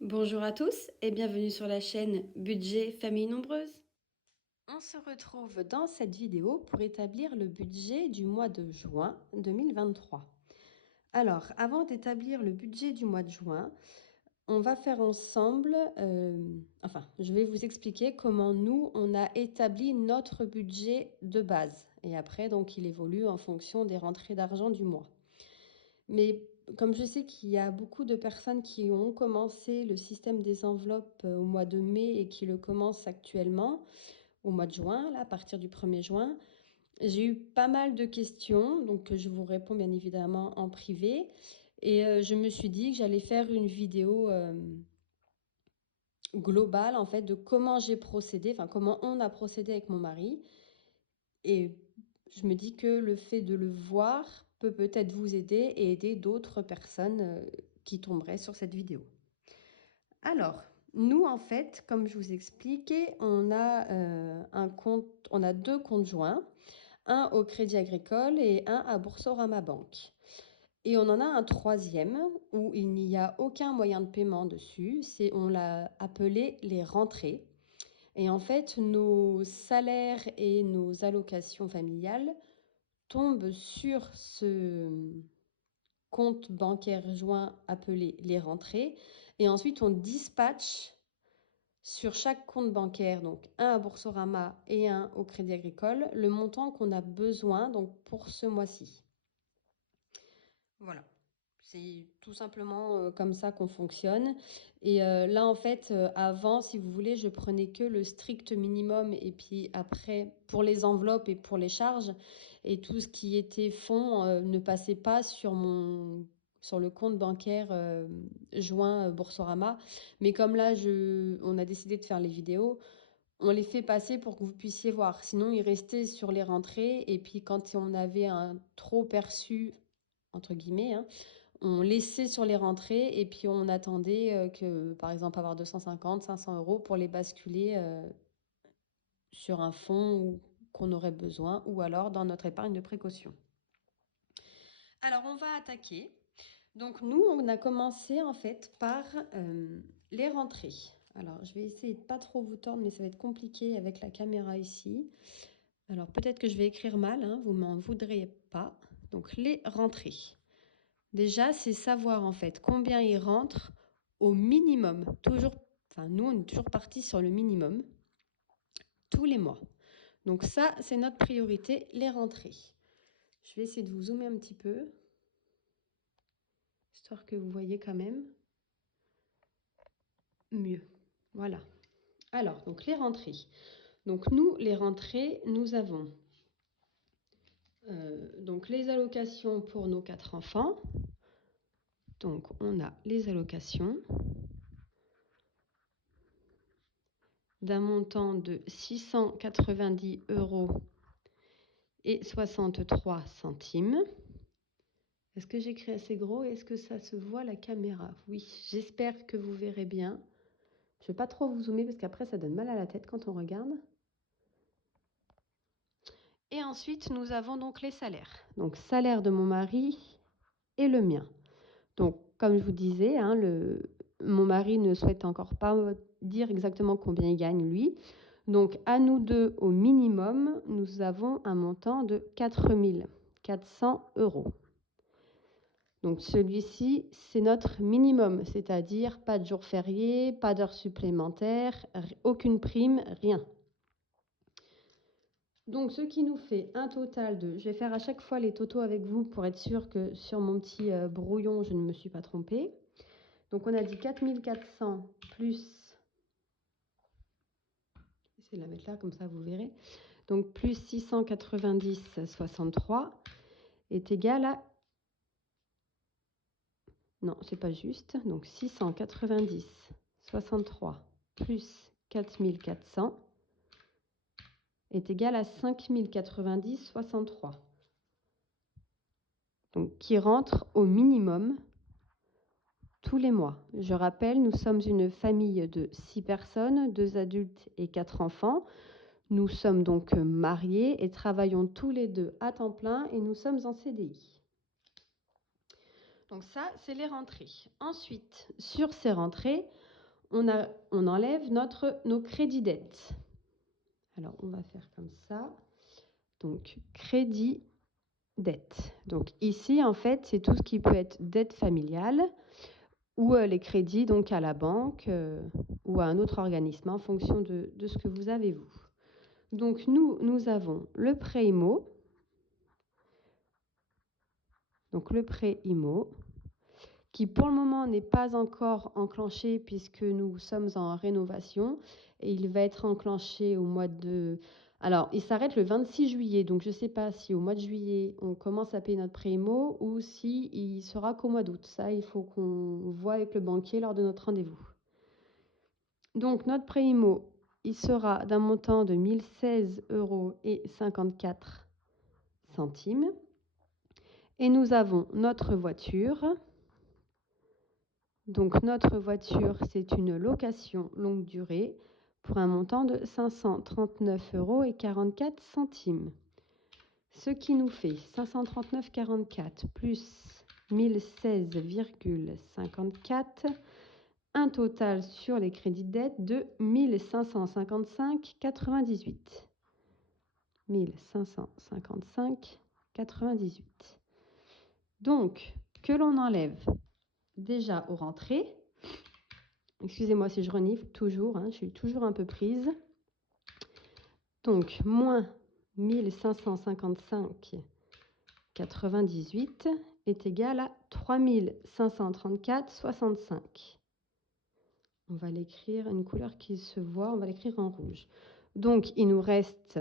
Bonjour à tous et bienvenue sur la chaîne Budget Famille Nombreuse. On se retrouve dans cette vidéo pour établir le budget du mois de juin 2023. Alors, avant d'établir le budget du mois de juin, on va faire ensemble, je vais vous expliquer comment nous, on a établi notre budget de base. Et après, donc, il évolue en fonction des rentrées d'argent du mois. Mais comme je sais qu'il y a beaucoup de personnes qui ont commencé le système des enveloppes au mois de mai et qui le commencent actuellement, au mois de juin, là, à partir du 1er juin, j'ai eu pas mal de questions, donc je vous réponds bien évidemment en privé. Et je me suis dit que j'allais faire une vidéo globale, en fait, de comment j'ai procédé, enfin comment on a procédé avec mon mari. Et je me dis que le fait de le voir peut peut-être vous aider et aider d'autres personnes qui tomberaient sur cette vidéo. Alors, nous, en fait, comme je vous expliquais, on a on a deux comptes joints, un au Crédit Agricole et un à Boursorama Banque. Et on en a un troisième où il n'y a aucun moyen de paiement dessus. On l'a appelé les rentrées. Et en fait, nos salaires et nos allocations familiales tombent sur ce compte bancaire joint appelé les rentrées. Et ensuite, on dispatche sur chaque compte bancaire, donc un à Boursorama et un au Crédit Agricole, le montant qu'on a besoin donc pour ce mois-ci. Voilà. C'est tout simplement comme ça qu'on fonctionne. Et là, en fait, avant, si vous voulez, je prenais que le strict minimum. Et puis après, pour les enveloppes et pour les charges, et tout ce qui était fonds ne passait pas sur le compte bancaire joint Boursorama. Mais comme là, on a décidé de faire les vidéos, on les fait passer pour que vous puissiez voir. Sinon, ils restaient sur les rentrées. Et puis, quand on avait un trop perçu, entre guillemets, hein, on laissait sur les rentrées et puis on attendait que, par exemple, avoir 250, 500 euros pour les basculer sur un fonds qu'on aurait besoin ou alors dans notre épargne de précaution. Alors, on va attaquer. Donc, nous, on a commencé en fait par les rentrées. Alors, je vais essayer de pas trop vous tordre, mais ça va être compliqué avec la caméra ici. Alors, peut-être que je vais écrire mal, hein, vous m'en voudrez pas. Donc, les rentrées. Déjà, c'est savoir en fait combien il rentre au minimum. Toujours, enfin, nous, on est toujours parti sur le minimum tous les mois. Donc ça, c'est notre priorité, les rentrées. Je vais essayer de vous zoomer un petit peu, histoire que vous voyez quand même mieux. Voilà. Alors, donc les rentrées. Donc nous, les rentrées, nous avons donc les allocations pour nos 4 enfants. Donc on a les allocations d'un montant de 690 euros et 63 centimes. Est-ce que j'écris assez gros? Est-ce que ça se voit la caméra? Oui, j'espère que vous verrez bien. Je ne vais pas trop vous zoomer parce qu'après ça donne mal à la tête quand on regarde. Et ensuite, nous avons donc les salaires. Donc salaire de mon mari et le mien. Donc comme je vous disais, hein, mon mari ne souhaite encore pas dire exactement combien il gagne lui. Donc à nous deux au minimum, nous avons un montant de 4 400 euros. Donc celui-ci, c'est notre minimum, c'est-à-dire pas de jours fériés, pas d'heures supplémentaires, aucune prime, rien. Donc ce qui nous fait un total de... Je vais faire à chaque fois les totaux avec vous pour être sûr que sur mon petit brouillon, je ne me suis pas trompée. Donc on a dit 4400 plus... Essayez de la mettre là, comme ça vous verrez. Donc plus 690,63 est égal à... Non, c'est pas juste. Donc 690,63 plus 4400 est égal à 5090,63. Donc qui rentre au minimum tous les mois. Je rappelle, nous sommes une famille de 6 personnes, 2 adultes et 4 enfants. Nous sommes donc mariés et travaillons tous les deux à temps plein et nous sommes en CDI. Donc ça, c'est les rentrées. Ensuite, sur ces rentrées, on enlève nos crédits dettes. Alors, on va faire comme ça. Donc, crédit dette. Donc, ici, en fait, c'est tout ce qui peut être dette familiale ou les crédits donc à la banque ou à un autre organisme en fonction de ce que vous avez, vous. Donc, nous avons le prêt IMO. Donc, le prêt IMO, qui pour le moment n'est pas encore enclenché puisque nous sommes en rénovation et il va être enclenché au mois de... Alors, il s'arrête le 26 juillet, donc je ne sais pas si au mois de juillet, on commence à payer notre prêt IMO ou si il sera qu'au mois d'août. Ça, il faut qu'on voit avec le banquier lors de notre rendez-vous. Donc, notre prêt IMO, il sera d'un montant de 1 016,54 €. Et nous avons notre voiture. Donc notre voiture, c'est une location longue durée pour un montant de 539,44 €. Ce qui nous fait 539,44 plus 1016,54, un total sur les crédits de dette de 1555,98. 1555,98. Donc, que l'on enlève déjà aux rentrées. Excusez-moi si je renifle toujours, je suis toujours un peu prise. Donc, moins 1555,98 est égal à 3534,65. On va l'écrire, une couleur qui se voit, on va l'écrire en rouge. Donc, il nous reste,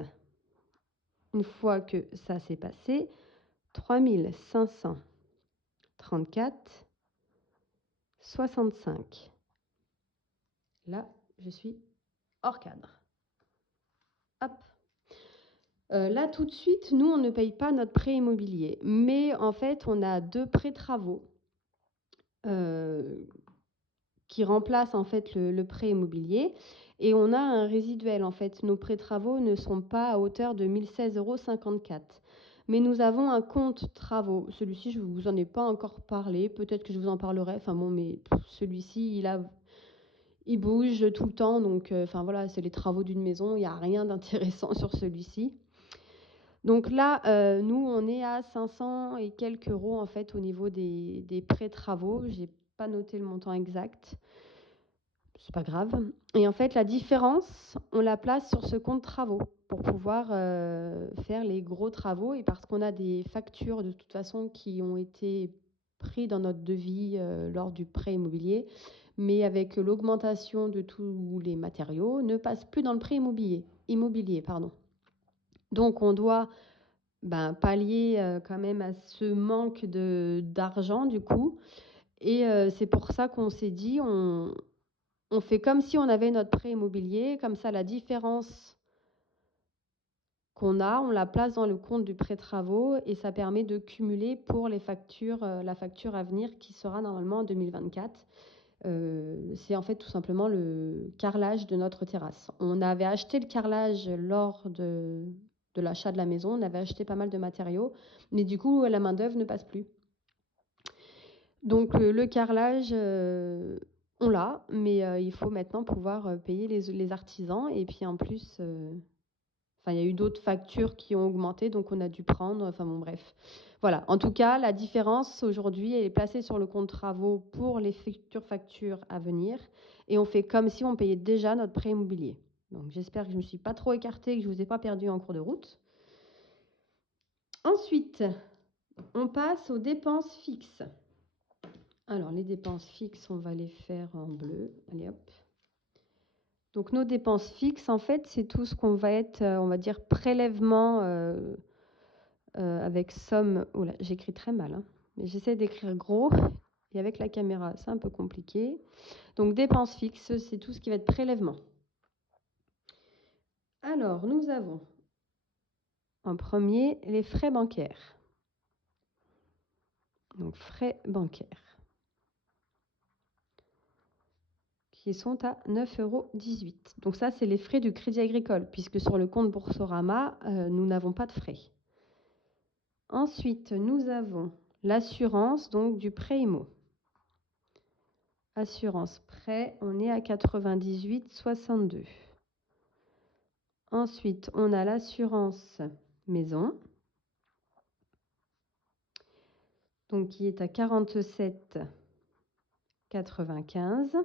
une fois que ça s'est passé, 3534,65. Là, je suis hors cadre. Hop. Là, tout de suite, nous, on ne paye pas notre prêt immobilier. Mais en fait, on a 2 prêts travaux qui remplacent en fait le prêt immobilier. Et on a un résiduel. En fait, nos prêts travaux ne sont pas à hauteur de 1 016,54 €. Mais nous avons un compte travaux. Celui-ci, je ne vous en ai pas encore parlé. Peut-être que je vous en parlerai. Enfin bon, mais celui-ci, il bouge tout le temps. Donc, voilà, c'est les travaux d'une maison. Il n'y a rien d'intéressant sur celui-ci. Donc là, nous, on est à 500 et quelques euros en fait au niveau des prêts travaux. Je n'ai pas noté le montant exact. C'est pas grave. Et en fait, la différence, on la place sur ce compte travaux pour pouvoir faire les gros travaux. Et parce qu'on a des factures de toute façon qui ont été prises dans notre devis lors du prêt immobilier, mais avec l'augmentation de tous les matériaux, ne passe plus dans le prêt immobilier, pardon. Donc, on doit pallier quand même à ce manque d'argent du coup. Et c'est pour ça qu'on s'est dit, on fait comme si on avait notre prêt immobilier, comme ça la différence qu'on a, on la place dans le compte du prêt travaux et ça permet de cumuler pour les factures, la facture à venir qui sera normalement en 2024. C'est en fait tout simplement le carrelage de notre terrasse. On avait acheté le carrelage lors de l'achat de la maison, on avait acheté pas mal de matériaux, mais du coup la main d'œuvre ne passe plus. Donc le carrelage, on l'a, mais il faut maintenant pouvoir payer les artisans. Et puis en plus, il y a eu d'autres factures qui ont augmenté, donc on a dû prendre, enfin bon bref. Voilà, en tout cas, la différence aujourd'hui, elle est placée sur le compte travaux pour les futures factures à venir. Et on fait comme si on payait déjà notre prêt immobilier. Donc j'espère que je ne me suis pas trop écartée, que je ne vous ai pas perdu en cours de route. Ensuite, on passe aux dépenses fixes. Alors les dépenses fixes, on va les faire en bleu. Allez hop. Donc nos dépenses fixes, en fait, c'est tout ce qu'on va être, on va dire, prélèvement avec somme... Oh là, j'écris très mal, mais j'essaie d'écrire gros. Et avec la caméra, c'est un peu compliqué. Donc dépenses fixes, c'est tout ce qui va être prélèvement. Alors, nous avons en premier les frais bancaires. Donc frais bancaires, qui sont à 9,18 €. Donc ça, c'est les frais du Crédit Agricole, puisque sur le compte Boursorama, nous n'avons pas de frais. Ensuite, nous avons l'assurance donc du prêt IMO. Assurance prêt, on est à 98,62. Ensuite, on a l'assurance maison, donc qui est à 47,95.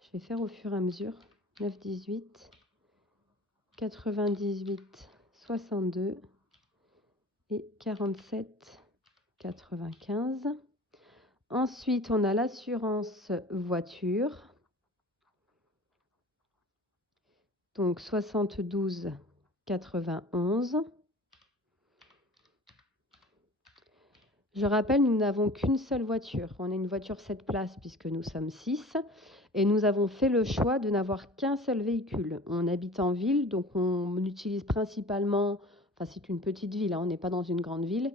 Je vais faire au fur et à mesure. 9,18, 98,62 et 47,95. Ensuite, on a l'assurance voiture, donc 72,91. Je rappelle, nous n'avons qu'une seule voiture. On a une voiture 7 places puisque nous sommes 6 et nous avons fait le choix de n'avoir qu'un seul véhicule. On habite en ville, donc on utilise principalement, enfin c'est une petite ville, hein, on n'est pas dans une grande ville,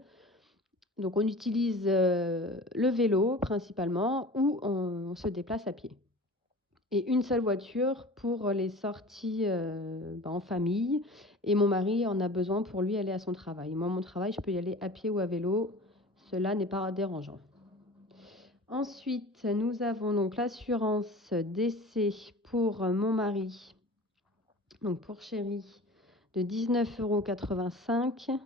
donc on utilise le vélo principalement ou on se déplace à pied. Et une seule voiture pour les sorties en famille. Et mon mari en a besoin pour lui aller à son travail. Moi, mon travail, je peux y aller à pied ou à vélo. Cela n'est pas dérangeant. Ensuite, nous avons donc l'assurance décès pour mon mari, donc pour Chéri, de 19,85 €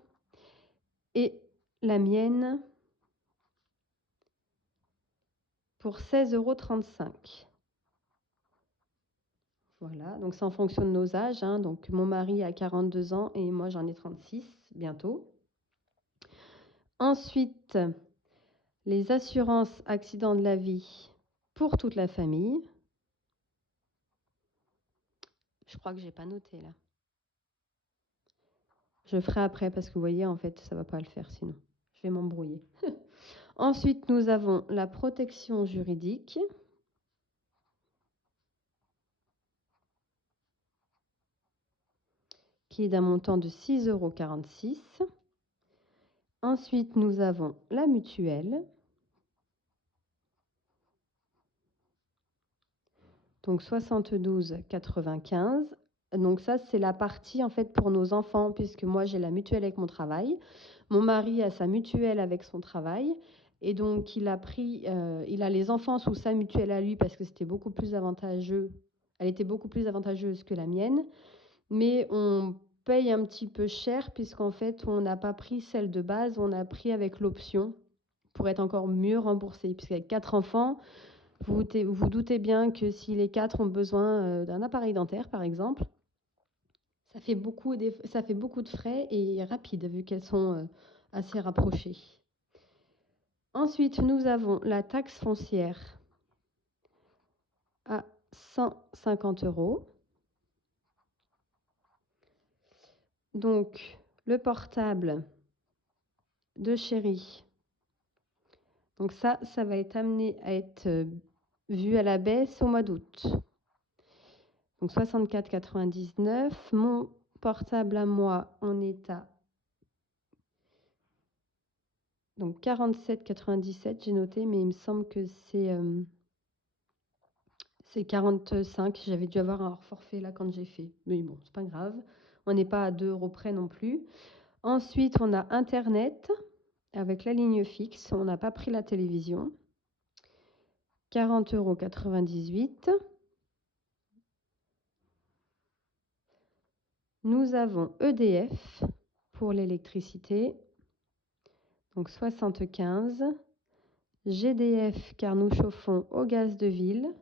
et la mienne pour 16,35 €. Voilà, donc c'est en fonction de nos âges, hein. Donc mon mari a 42 ans et moi j'en ai 36 bientôt. Ensuite, les assurances accidents de la vie pour toute la famille. Je crois que j'ai pas noté là. Je ferai après parce que vous voyez, en fait, ça va pas le faire sinon. Je vais m'embrouiller. Ensuite, nous avons la protection juridique. Qui est d'un montant de 6,46 €. Ensuite, nous avons la mutuelle. Donc 72,95. Donc ça, c'est la partie en fait pour nos enfants, puisque moi j'ai la mutuelle avec mon travail. Mon mari a sa mutuelle avec son travail. Et donc il a les enfants sous sa mutuelle à lui parce que c'était beaucoup plus avantageux. Elle était beaucoup plus avantageuse que la mienne. Mais on paye un petit peu cher puisqu'en fait on n'a pas pris celle de base, on a pris avec l'option pour être encore mieux remboursé. Puisqu'avec 4 enfants, vous doutez bien que si les 4 ont besoin d'un appareil dentaire, par exemple, ça fait beaucoup de frais et rapide, vu qu'elles sont assez rapprochées. Ensuite, nous avons la taxe foncière à 150 €. Donc, le portable de Chéri. Donc ça va être amené à être vu à la baisse au mois d'août. Donc 64,99. Mon portable à moi, on est à donc 47,97, j'ai noté, mais il me semble que c'est 45. J'avais dû avoir un forfait là quand j'ai fait. Mais bon, c'est pas grave. On n'est pas à 2 € près non plus. Ensuite, on a Internet avec la ligne fixe. On n'a pas pris la télévision. 40,98 €. Nous avons EDF pour l'électricité, donc 75. GDF car nous chauffons au gaz de ville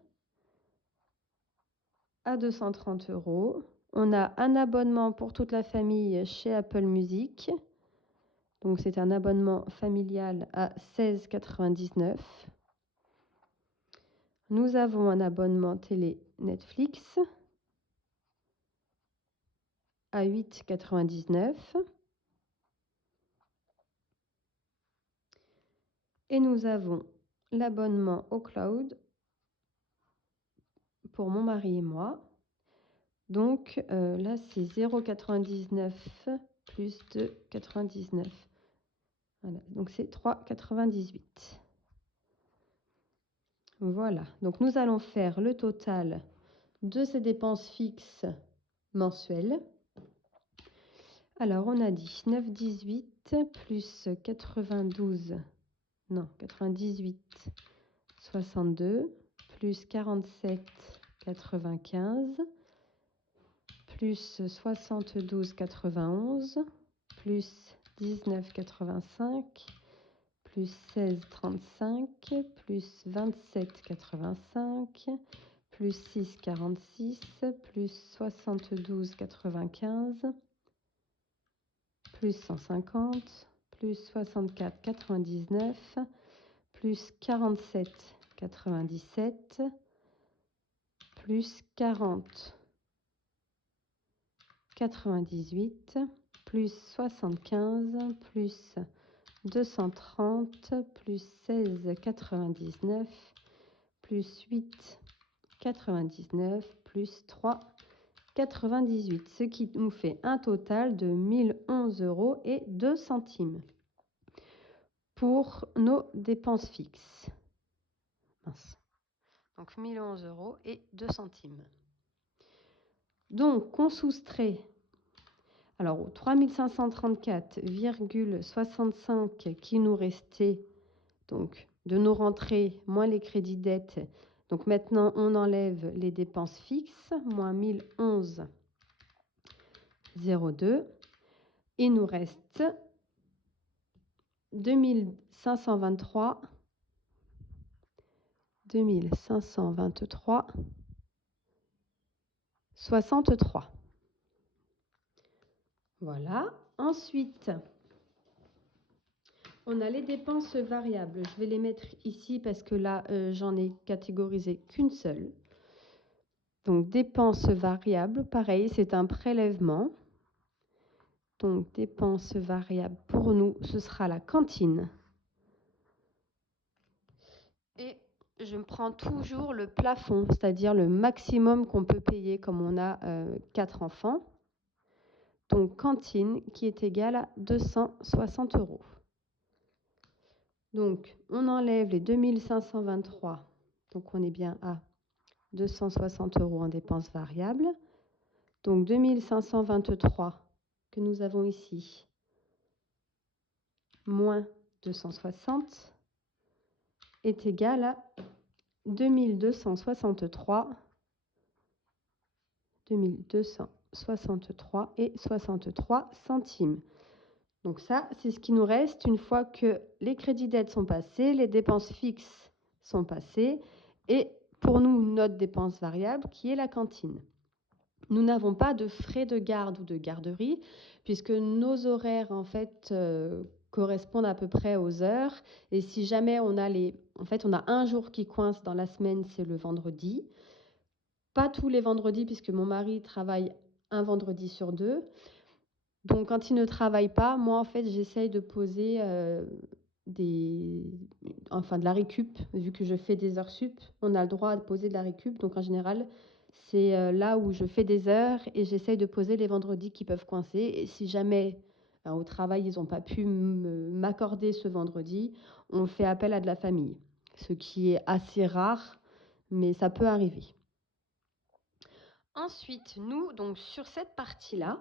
à 230 €. On a un abonnement pour toute la famille chez Apple Music. Donc c'est un abonnement familial à 16,99 €. Nous avons un abonnement télé Netflix à 8,99 €. Et nous avons l'abonnement au cloud pour mon mari et moi. Donc là, c'est 0,99 plus 2,99. Voilà, donc c'est 3,98. Voilà, donc nous allons faire le total de ces dépenses fixes mensuelles. Alors, on a dit 9,18 plus 98, 62, plus 47,95, plus 72,91, plus 19,85, plus 16,35, plus 27,85, plus 6,46, plus 72,95, plus 150, plus 64,99, plus 47,97, plus 40,98, plus 75, plus 230, plus 16,99, plus 8,99, plus 3,98, ce qui nous fait un total de 1011,02 € pour nos dépenses fixes. Mince. Donc 1011,02 €. Donc on soustrait alors aux 3534,65 qui nous restait donc de nos rentrées moins les crédits dettes. Donc maintenant on enlève les dépenses fixes, moins 1011,02. Il nous reste 2523,63. Voilà. Ensuite, on a les dépenses variables. Je vais les mettre ici parce que là, j'en ai catégorisé qu'une seule. Donc, dépenses variables, pareil, c'est un prélèvement. Donc, dépenses variables, pour nous, ce sera la cantine. Et je me prends toujours le plafond, c'est-à-dire le maximum qu'on peut payer comme on a 4 enfants. Donc, cantine qui est égale à 260 €. Donc, on enlève les 2523. Donc, on est bien à 260 € en dépenses variables. Donc, 2523 que nous avons ici, moins 260, est égal à 2263 et 63 centimes. Donc ça, c'est ce qui nous reste une fois que les crédits dettes sont passés, les dépenses fixes sont passées et pour nous, notre dépense variable qui est la cantine. Nous n'avons pas de frais de garde ou de garderie puisque nos horaires en fait correspondent à peu près aux heures et si jamais on a on a un jour qui coince dans la semaine, c'est le vendredi. Pas tous les vendredis puisque mon mari travaille un vendredi sur 2. Donc, quand il ne travaille pas, moi, en fait, j'essaye de poser de la récup, vu que je fais des heures sup. On a le droit de poser de la récup. Donc, en général, c'est là où je fais des heures et j'essaye de poser les vendredis qui peuvent coincer. Et si jamais, au travail, ils n'ont pas pu m'accorder ce vendredi, on fait appel à de la famille. Ce qui est assez rare, mais ça peut arriver. Ensuite, nous, donc, sur cette partie-là,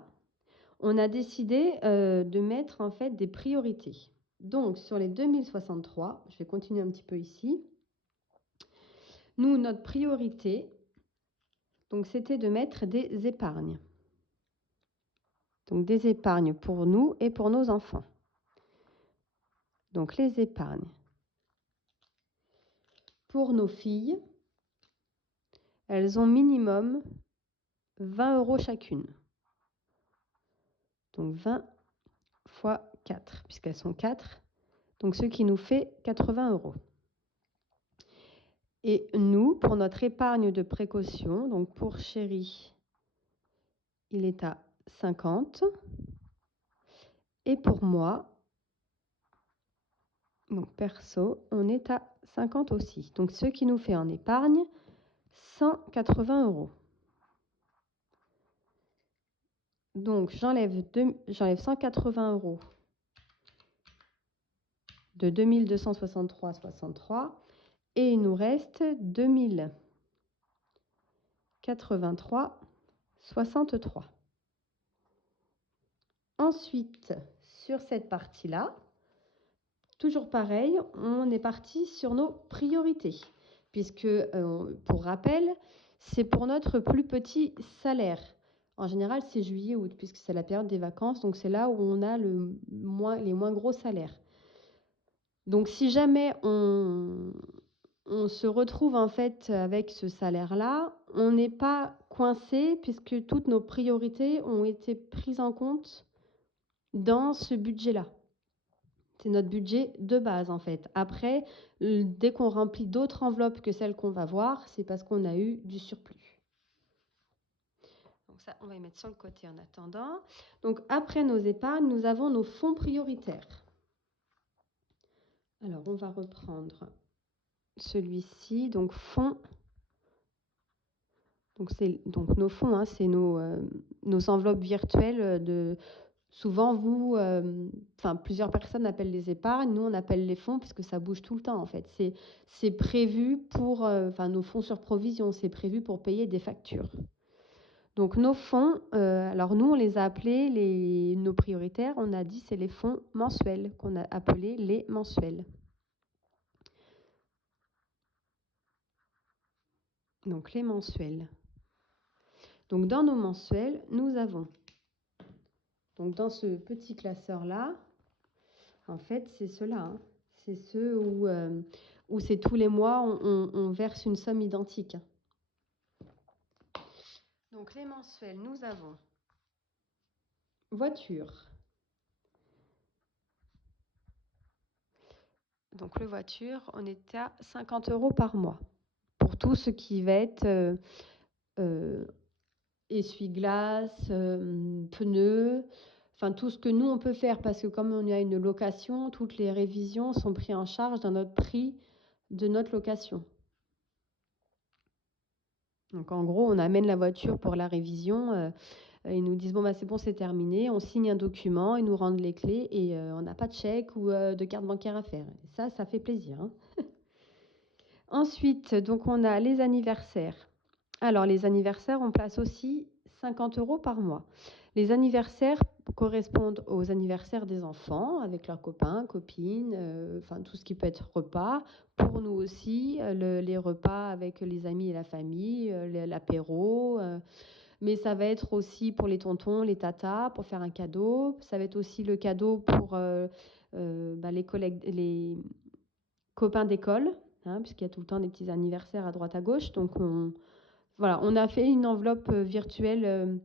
on a décidé de mettre en fait des priorités. Donc sur les 2063, je vais continuer un petit peu ici. Nous, notre priorité, donc c'était de mettre des épargnes. Donc des épargnes pour nous et pour nos enfants. Donc les épargnes. Pour nos filles, elles ont minimum 20 € chacune. Donc 20 fois 4, puisqu'elles sont 4. Donc ce qui nous fait 80 €. Et nous, pour notre épargne de précaution, donc pour Chéri, il est à 50. Et pour moi, donc perso, on est à 50 aussi. Donc ce qui nous fait en épargne 180 €. Donc j'enlève 180 € de 2263,63 et il nous reste 2083,63. Ensuite, sur cette partie-là, toujours pareil, on est parti sur nos priorités. puisque, pour rappel, c'est pour notre plus petit salaire. En général, c'est juillet-août, puisque c'est la période des vacances, donc c'est là où on a les moins gros salaires. Donc si jamais on se retrouve en fait avec ce salaire-là, on n'est pas coincé puisque toutes nos priorités ont été prises en compte dans ce budget-là. C'est notre budget de base en fait. Après, dès qu'on remplit d'autres enveloppes que celles qu'on va voir, c'est parce qu'on a eu du surplus. Donc ça, on va y mettre sur le côté en attendant. Donc après nos épargnes, nous avons nos fonds prioritaires. Alors on va reprendre celui-ci, donc fonds. Donc nos fonds, c'est nos enveloppes virtuelles de. Souvent, plusieurs personnes appellent les épargnes, nous on appelle les fonds parce que ça bouge tout le temps en fait. C'est prévu pour, nos fonds sur provision, c'est prévu pour payer des factures. Donc nos fonds, alors nous on les a appelés nos prioritaires, on a dit c'est les fonds mensuels qu'on a appelés les mensuels. Donc les mensuels. Donc dans nos mensuels, nous avons, donc dans ce petit classeur-là, en fait c'est ceux-là, c'est ceux où c'est tous les mois on verse une somme identique. Donc les mensuels, nous avons voiture. Donc le voiture, on est à 50 € par mois pour tout ce qui va être essuie-glace, pneus, enfin tout ce que nous on peut faire parce que comme on a une location, toutes les révisions sont prises en charge dans notre prix de notre location. Donc en gros, on amène la voiture pour la révision, ils nous disent bon c'est bon, c'est terminé, on signe un document, ils nous rendent les clés et on n'a pas de chèque ou de carte bancaire à faire. Et ça fait plaisir. Ensuite, donc on a les anniversaires. Alors les anniversaires, on place aussi 50 € par mois. Les anniversaires correspondent aux anniversaires des enfants avec leurs copains, copines, tout ce qui peut être repas. Pour nous aussi, les repas avec les amis et la famille, l'apéro. Mais ça va être aussi pour les tontons, les tatas, pour faire un cadeau. Ça va être aussi le cadeau pour les copains d'école, puisqu'il y a tout le temps des petits anniversaires à droite à gauche. Donc on a fait une enveloppe virtuelle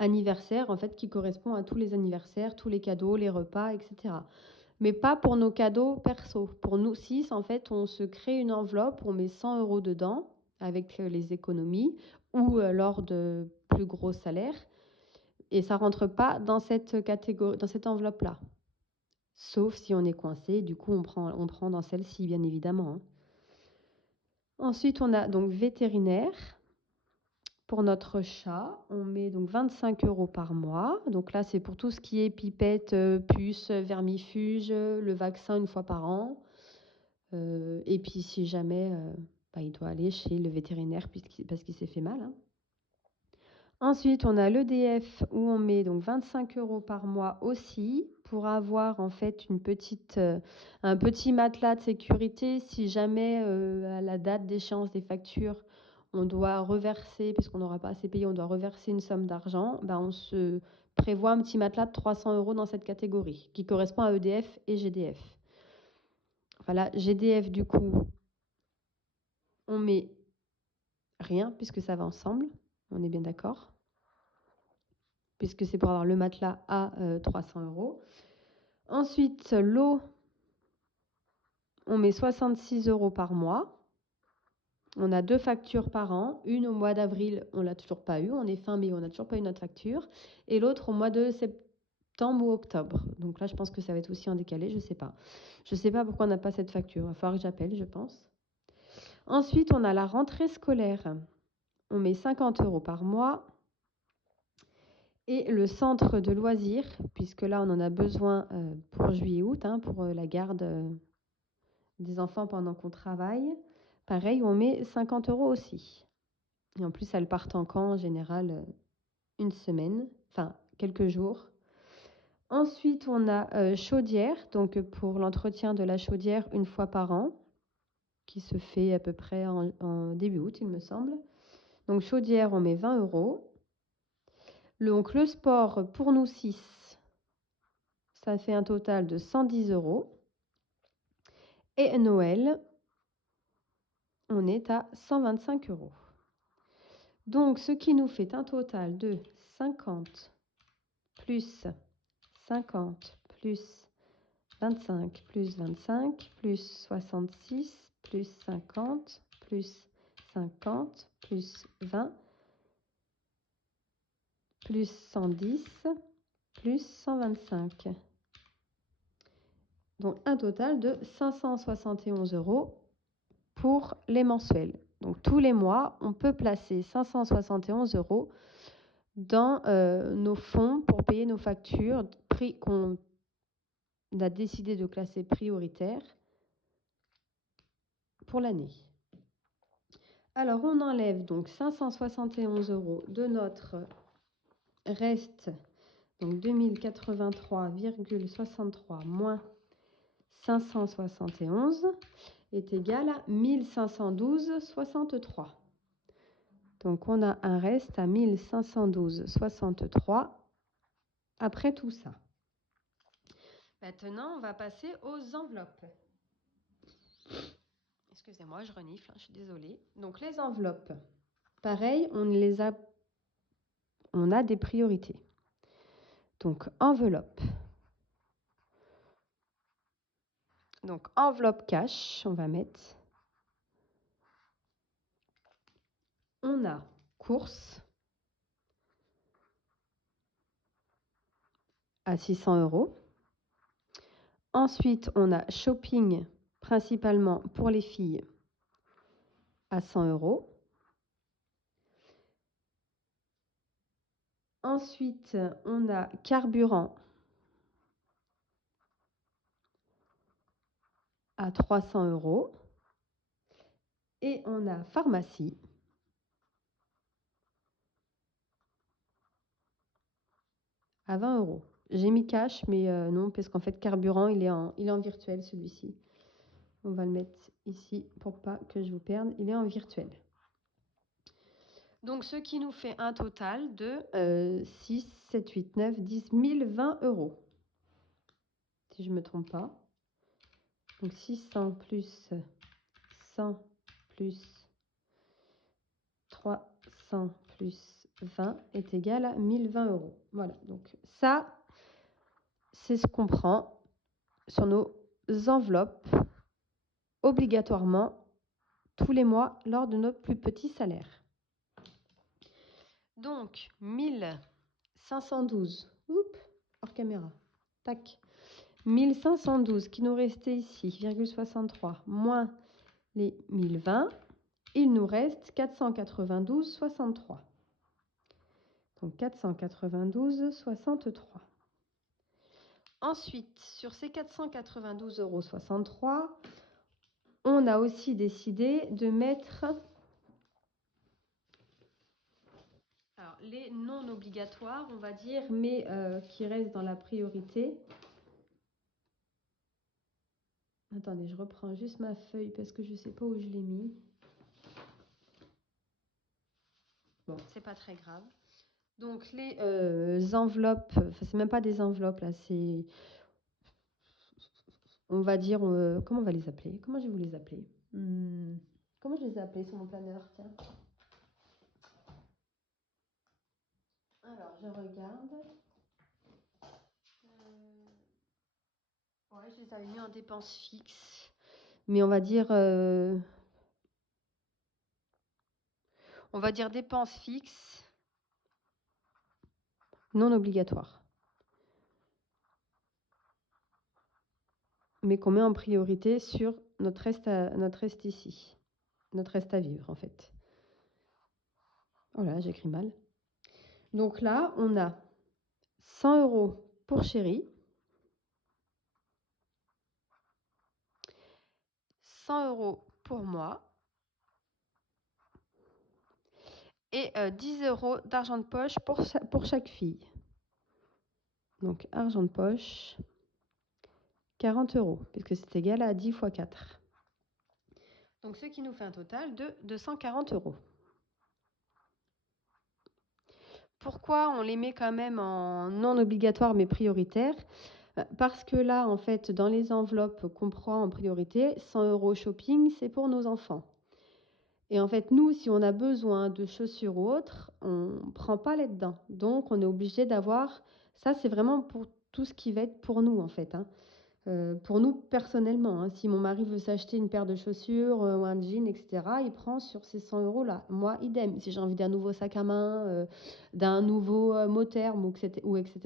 anniversaire en fait qui correspond à tous les anniversaires, tous les cadeaux, les repas, etc. Mais pas pour nos cadeaux perso. Pour nous six, en fait, on se crée une enveloppe, on met 100 € dedans avec les économies ou lors de plus gros salaires. Et ça rentre pas dans cette catégorie, dans cette enveloppe-là. Sauf si on est coincé, du coup on prend dans celle-ci, bien évidemment. Ensuite, on a donc vétérinaire. Pour notre chat, on met donc 25 € par mois. Donc là, c'est pour tout ce qui est pipette, puce, vermifuge, le vaccin une fois par an. Et puis si jamais il doit aller chez le vétérinaire parce qu'il s'est fait mal. Ensuite, on a l'EDF où on met donc 25 € par mois aussi pour avoir en fait un petit matelas de sécurité si jamais à la date d'échéance des factures, on doit reverser, puisqu'on n'aura pas assez payé, on doit reverser une somme d'argent, on se prévoit un petit matelas de 300 € dans cette catégorie qui correspond à EDF et GDF. Voilà, GDF du coup, on met rien puisque ça va ensemble, on est bien d'accord, puisque c'est pour avoir le matelas à 300 €. Ensuite, l'eau, on met 66 € par mois. On a 2 factures par an. Une au mois d'avril, on ne l'a toujours pas eu. On est fin mai, on n'a toujours pas eu notre facture. Et l'autre au mois de septembre ou octobre. Donc là, je pense que ça va être aussi en décalé, je ne sais pas. Je ne sais pas pourquoi on n'a pas cette facture. Il va falloir que j'appelle, je pense. Ensuite, on a la rentrée scolaire. On met 50 € par mois. Et le centre de loisirs, puisque là, on en a besoin pour juillet-août, pour la garde des enfants pendant qu'on travaille. Pareil, on met 50 € aussi. Et en plus, elles partent en camp en général une semaine, quelques jours. Ensuite, on a chaudière, donc pour l'entretien de la chaudière une fois par an. qui se fait à peu près en début août, il me semble. Donc chaudière, on met 20 €. Donc le sport pour nous 6, ça fait un total de 110 €. Et Noël, on est à 125 €. Donc ce qui nous fait un total de 50 plus 50 plus 25 plus 25 plus 66 plus 50 plus 50 plus 20 plus 110 plus 125. Donc un total de 571 € pour les mensuels. Donc tous les mois, on peut placer 571 € dans nos fonds pour payer nos factures, prix qu'on a décidé de classer prioritaire pour l'année. Alors on enlève donc 571 € de notre reste, donc 2083,63 moins 571 est égal à 1512,63. Donc on a un reste à 1512,63 après tout ça. Maintenant, on va passer aux enveloppes. Excusez-moi, je renifle, je suis désolée. Donc les enveloppes, pareil, on a des priorités. Donc enveloppe. Donc enveloppe cash, on va mettre. On a course à 600 €. Ensuite, on a shopping, principalement pour les filles, à 100 €. Ensuite, on a carburant à 300 €. Et on a pharmacie à 20 €. J'ai mis cash, mais non, parce qu'en fait, carburant, il est en virtuel, celui-ci. On va le mettre ici pour pas que je vous perde. Il est en virtuel. Donc, ce qui nous fait un total de 6, 7, 8, 9, 10, 1020 €. Si je ne me trompe pas. Donc, 600 plus 100 plus 300 plus 20 est égal à 1020 €. Voilà, donc ça, c'est ce qu'on prend sur nos enveloppes obligatoirement tous les mois lors de notre plus petit salaire. Donc 1512, hors caméra, tac, 1512 qui nous restait ici, 63, moins les 1020, il nous reste 492,63. Donc 492,63. Ensuite, sur ces 492,63 €, on a aussi décidé de mettre les non obligatoires, on va dire, mais qui restent dans la priorité. Attendez, je reprends juste ma feuille parce que je ne sais pas où je l'ai mis. Bon, c'est pas très grave. Donc les enveloppes, enfin c'est même pas des enveloppes là, c'est, on va dire, comment on va les appeler? Comment je vais vous les appeler? Comment je les ai appelés sur mon planeur? Tiens. Alors, je regarde. Ouais, je les avais mis en dépenses fixes. Mais on va dire dépenses fixes non obligatoires. Mais qu'on met en priorité sur notre reste ici. Notre reste à vivre, en fait. Oh là, j'écris mal. Donc là, on a 100 € pour chéri, 100 € pour moi et 10 € d'argent de poche pour chaque fille. Donc argent de poche, 40 €, puisque c'est égal à 10 x 4. Donc, ce qui nous fait un total de 240 euros. Pourquoi on les met quand même en non obligatoire mais prioritaire? Parce que là, en fait, dans les enveloppes qu'on prend en priorité, 100 euros shopping, c'est pour nos enfants. Et en fait, nous, si on a besoin de chaussures ou autres, on ne prend pas là-dedans. Donc, on est obligé d'avoir... Ça, c'est vraiment pour tout ce qui va être pour nous, en fait. Pour nous, personnellement, hein. Si mon mari veut s'acheter une paire de chaussures ou un jean, etc., il prend sur ces 100 euros-là. Moi, idem. Si j'ai envie d'un nouveau sac à main, d'un nouveau mot terme, ou etc.,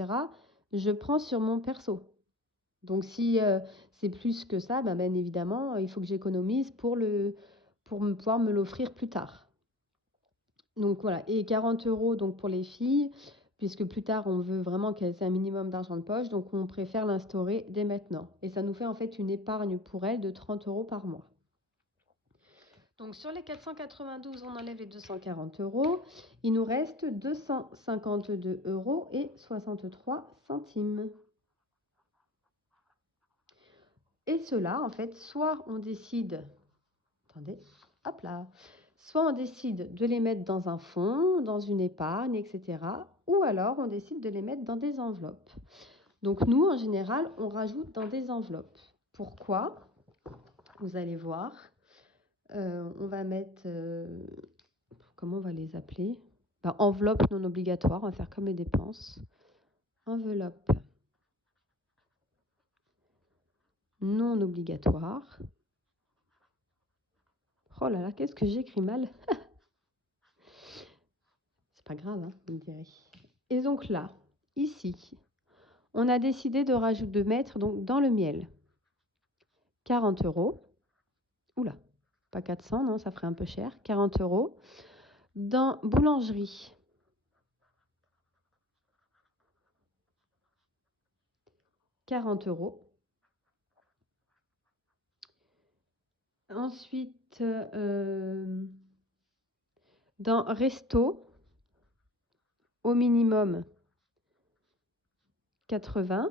je prends sur mon perso. Donc, si c'est plus que ça, ben, bien évidemment, il faut que j'économise pour pouvoir me l'offrir plus tard. Donc voilà, et 40 euros donc pour les filles, puisque plus tard on veut vraiment qu'elles aient un minimum d'argent de poche, donc on préfère l'instaurer dès maintenant. Et ça nous fait en fait une épargne pour elles de 30 euros par mois. Donc sur les 492, on enlève les 240 euros. Il nous reste 252 euros et 63 centimes. Et cela, en fait, soit on décide... Attendez, hop là. Soit on décide de les mettre dans un fonds, dans une épargne, etc. Ou alors on décide de les mettre dans des enveloppes. Donc nous, en général, on rajoute dans des enveloppes. Pourquoi? Vous allez voir. On va mettre... comment on va les appeler? Enveloppe non obligatoire, on va faire comme les dépenses. Enveloppe non obligatoire. Oh là là, qu'est-ce que j'écris mal. C'est pas grave, hein, vous me direz. Et donc là, ici, on a décidé de mettre donc dans le miel 40 euros. Oula, pas 400, non, ça ferait un peu cher. 40 euros. Dans boulangerie, 40 euros. Ensuite, dans resto, au minimum 80.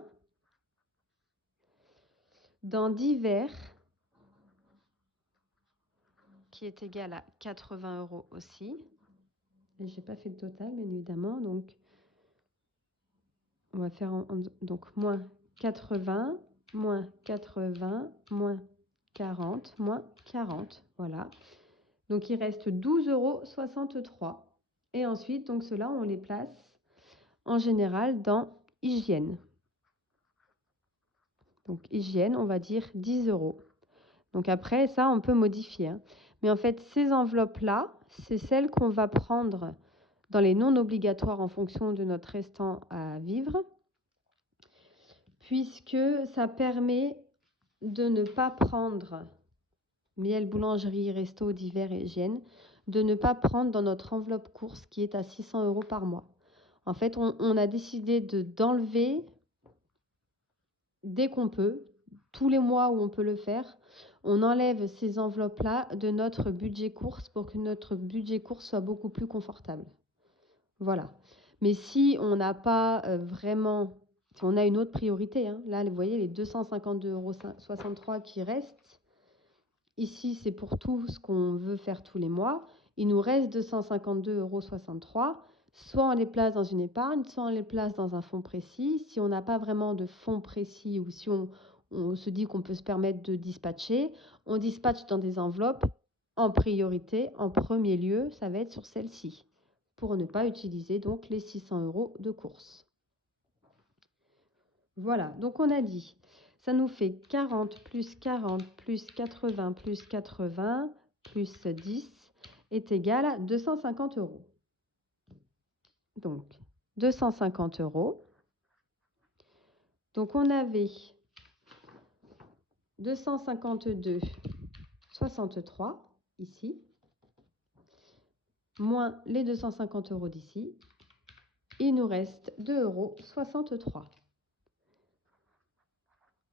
Dans divers, qui est égal à 80 euros aussi. Et je n'ai pas fait le total, bien évidemment. Donc, on va faire donc moins 80, moins 80, moins 40, moins 40. Voilà. Donc, il reste 12,63 euros. Et ensuite, donc ceux-là, on les place en général dans hygiène. Donc, hygiène, on va dire 10 euros. Donc après, ça, on peut modifier, hein. Mais en fait, ces enveloppes-là, c'est celles qu'on va prendre dans les non obligatoires en fonction de notre restant à vivre, puisque ça permet de ne pas prendre miel, boulangerie, resto, divers et hygiène, de ne pas prendre dans notre enveloppe course qui est à 600 euros par mois. En fait, on a décidé d'enlever dès qu'on peut, tous les mois où on peut le faire, on enlève ces enveloppes-là de notre budget course pour que notre budget course soit beaucoup plus confortable. Voilà. Mais si on n'a pas vraiment, si on a une autre priorité, hein, là, vous voyez, les 252,63 € qui restent, ici, c'est pour tout ce qu'on veut faire tous les mois. Il nous reste 252,63 €. Soit on les place dans une épargne, soit on les place dans un fonds précis. Si on n'a pas vraiment de fonds précis ou si on se dit qu'on peut se permettre de dispatcher, on dispatche dans des enveloppes en priorité, en premier lieu, ça va être sur celle-ci, pour ne pas utiliser donc les 600 € de course. Voilà, donc on a dit, ça nous fait 40 plus 40 plus 80 plus 80 plus 10 est égal à 250 €. Donc, 250 €. Donc, on avait 252,63 ici, moins les 250 € d'ici. Il nous reste 2,63 €.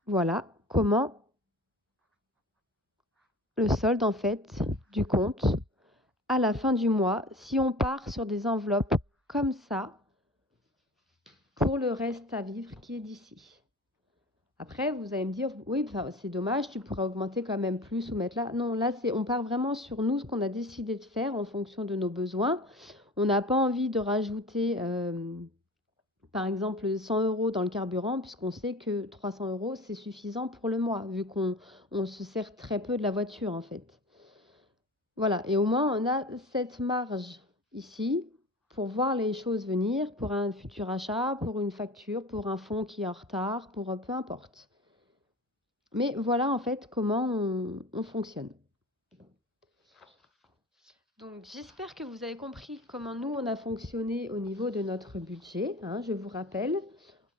Voilà comment le solde, en fait, du compte à la fin du mois, si on part sur des enveloppes comme ça, pour le reste à vivre qui est d'ici. Après, vous allez me dire, oui, enfin, c'est dommage, tu pourrais augmenter quand même plus ou mettre là. Non, là, on part vraiment sur nous, ce qu'on a décidé de faire en fonction de nos besoins. On n'a pas envie de rajouter, par exemple, 100 euros dans le carburant, puisqu'on sait que 300 euros, c'est suffisant pour le mois, vu qu'on se sert très peu de la voiture, en fait. Voilà, et au moins, on a cette marge ici pour voir les choses venir, pour un futur achat, pour une facture, pour un fonds qui est en retard, pour peu importe. Mais voilà en fait comment on fonctionne. Donc j'espère que vous avez compris comment nous on a fonctionné au niveau de notre budget, hein. Je vous rappelle,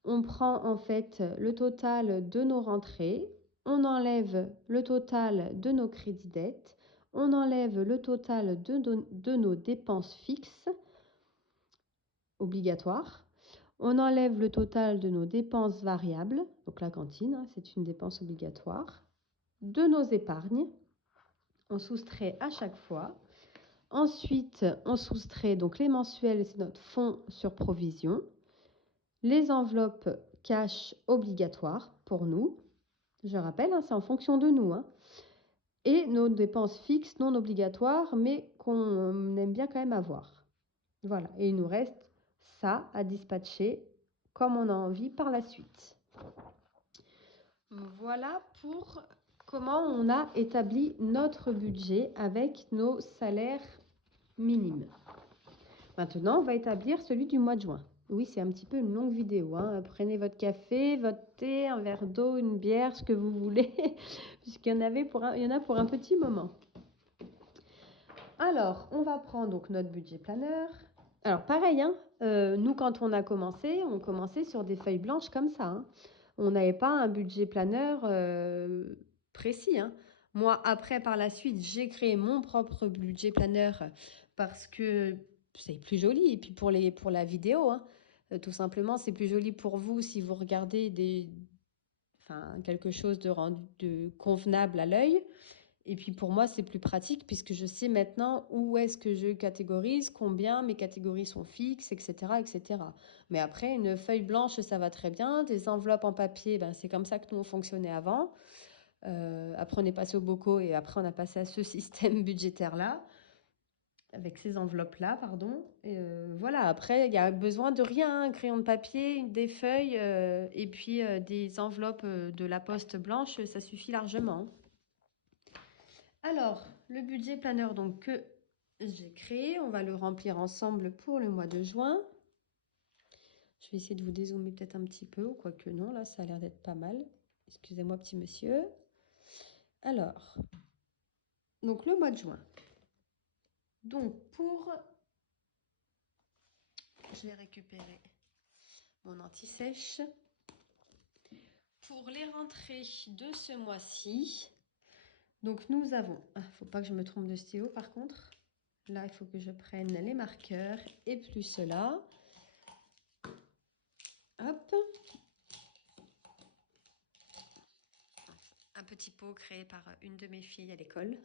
on prend en fait le total de nos rentrées, on enlève le total de nos crédits dettes, on enlève le total de nos dépenses fixes obligatoires, on enlève le total de nos dépenses variables, donc la cantine, hein, c'est une dépense obligatoire, de nos épargnes, on soustrait à chaque fois. Ensuite, on soustrait donc les mensuels, c'est notre fonds sur provision, les enveloppes cash obligatoires pour nous. Je rappelle, hein, c'est en fonction de nous, hein. Et nos dépenses fixes non obligatoires, mais qu'on aime bien quand même avoir. Voilà, et il nous reste ça à dispatcher comme on a envie par la suite. Voilà pour comment on a établi notre budget avec nos salaires minimes. Maintenant, on va établir celui du mois de juin. Oui, c'est un petit peu une longue vidéo, hein. Prenez votre café, votre thé, un verre d'eau, une bière, ce que vous voulez, puisqu'il y en a pour un petit moment. Alors, on va prendre donc notre budget planeur. Alors, pareil, hein, nous, quand on commençait sur des feuilles blanches comme ça, hein. On n'avait pas un budget planeur précis, hein. Moi, après, par la suite, j'ai créé mon propre budget planeur parce que c'est plus joli. Et puis pour la vidéo, hein, tout simplement, c'est plus joli pour vous si vous regardez quelque chose de convenable à l'œil. Et puis pour moi, c'est plus pratique puisque je sais maintenant où est-ce que je catégorise, combien mes catégories sont fixes, etc., etc. Mais après, une feuille blanche, ça va très bien. Des enveloppes en papier, ben, c'est comme ça que nous, on fonctionnait avant. Après, on est passé au Bocaux et après, on a passé à ce système budgétaire-là, avec ces enveloppes-là, pardon. Et voilà, après, il y a besoin de rien, un crayon de papier, des feuilles et puis des enveloppes de la poste blanche, ça suffit largement. Alors, le budget planeur donc, que j'ai créé, on va le remplir ensemble pour le mois de juin. Je vais essayer de vous dézoomer peut-être un petit peu, ou quoique non, là ça a l'air d'être pas mal. Excusez-moi petit monsieur. Alors, donc le mois de juin. Donc je vais récupérer mon anti-sèche. Pour les rentrées de ce mois-ci, donc nous avons, faut pas que je me trompe de stylo par contre. Là, il faut que je prenne les marqueurs et plus cela. Hop. Un petit pot créé par une de mes filles à l'école.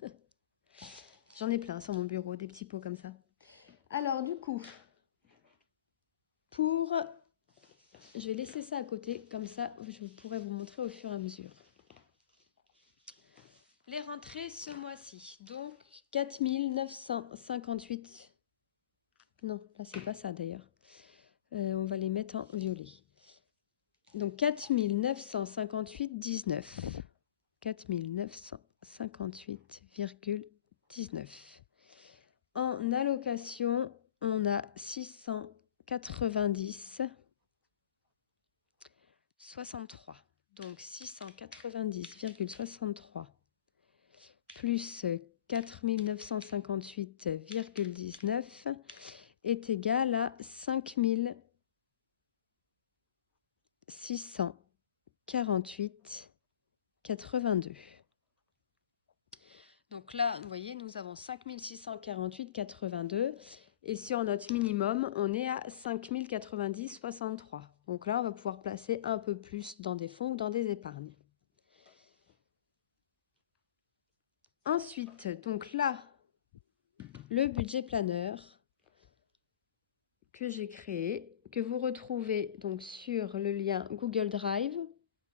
J'en ai plein sur mon bureau, des petits pots comme ça. Alors du coup, je vais laisser ça à côté, comme ça je pourrai vous montrer au fur et à mesure. Les rentrées ce mois-ci, donc 4958. Non, là c'est pas ça d'ailleurs. On va les mettre en violet. Donc 4958,19. 4958,19. En allocation, on a 690,63. Donc 690,63 plus 4958,19 est égal à 5648,82. Donc là, vous voyez, nous avons 5648,82 et sur notre minimum, on est à 5090,63. Donc là, on va pouvoir placer un peu plus dans des fonds ou dans des épargnes. Ensuite, donc là, le budget planeur que j'ai créé, que vous retrouvez donc sur le lien Google Drive.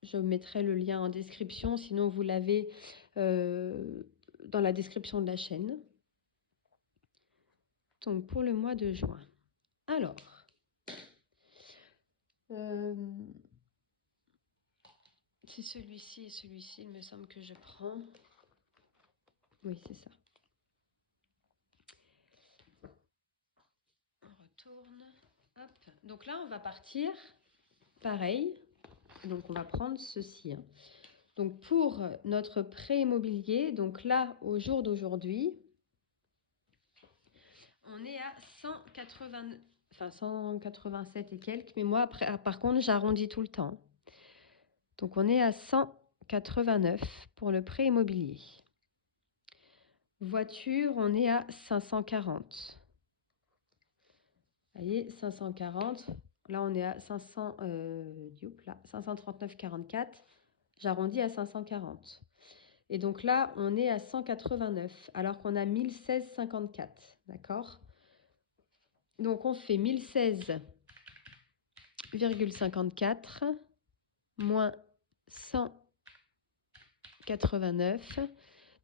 Je mettrai le lien en description, sinon vous l'avez dans la description de la chaîne. Donc pour le mois de juin. Alors, c'est celui-ci et celui-ci, il me semble que je prends. Oui, c'est ça. On retourne. Hop. Donc là, on va partir pareil. Donc on va prendre ceci. Hein. Donc pour notre prêt immobilier, donc là, au jour d'aujourd'hui, on est à 187 et quelques. Mais moi, après, par contre, j'arrondis tout le temps. Donc on est à 189 pour le prêt immobilier. Voiture, on est à 540. Vous voyez, 540. Là, on est à 539,44. J'arrondis à 540. Et donc là, on est à 189, alors qu'on a 1016,54. D'accord? Donc, on fait 1016,54 moins 189.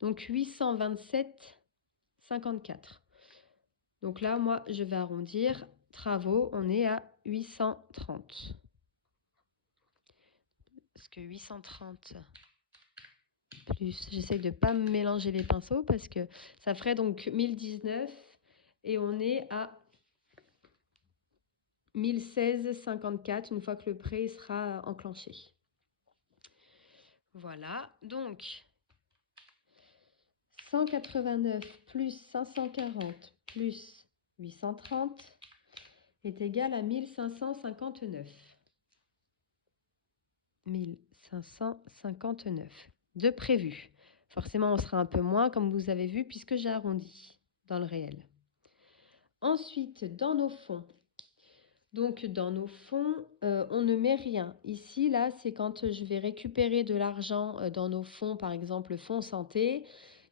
Donc, 827,54. Donc là, moi, je vais arrondir. Travaux, on est à 830. Parce que 830 plus, j'essaye de ne pas me mélanger les pinceaux parce que ça ferait donc 1019 et on est à 1016,54 une fois que le prêt sera enclenché. Voilà, donc 189 plus 540 plus 830 est égal à 1559. 1559 de prévu. Forcément, on sera un peu moins, comme vous avez vu, puisque j'ai arrondi dans le réel. Ensuite, dans nos fonds. Donc, dans nos fonds, on ne met rien. Ici, là, c'est quand je vais récupérer de l'argent dans nos fonds, par exemple, le fonds santé.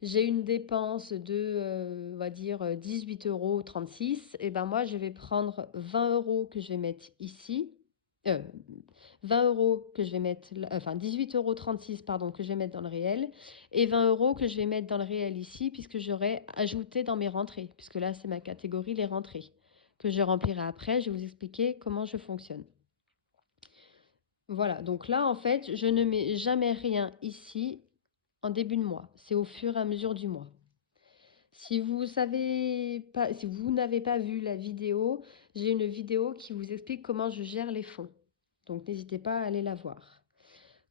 J'ai une dépense de, on va dire, 18,36 €. Et ben moi, je vais prendre 20 € que je vais mettre ici. 20 € que je vais mettre, enfin 18,36 €, pardon, que je vais mettre dans le réel, et 20 € que je vais mettre dans le réel ici, puisque j'aurai ajouté dans mes rentrées, puisque là, c'est ma catégorie, les rentrées, que je remplirai après. Je vais vous expliquer comment je fonctionne. Voilà, donc là, en fait, je ne mets jamais rien ici en début de mois. C'est au fur et à mesure du mois. Si vous n'avez pas vu la vidéo, j'ai une vidéo qui vous explique comment je gère les fonds. Donc, n'hésitez pas à aller la voir.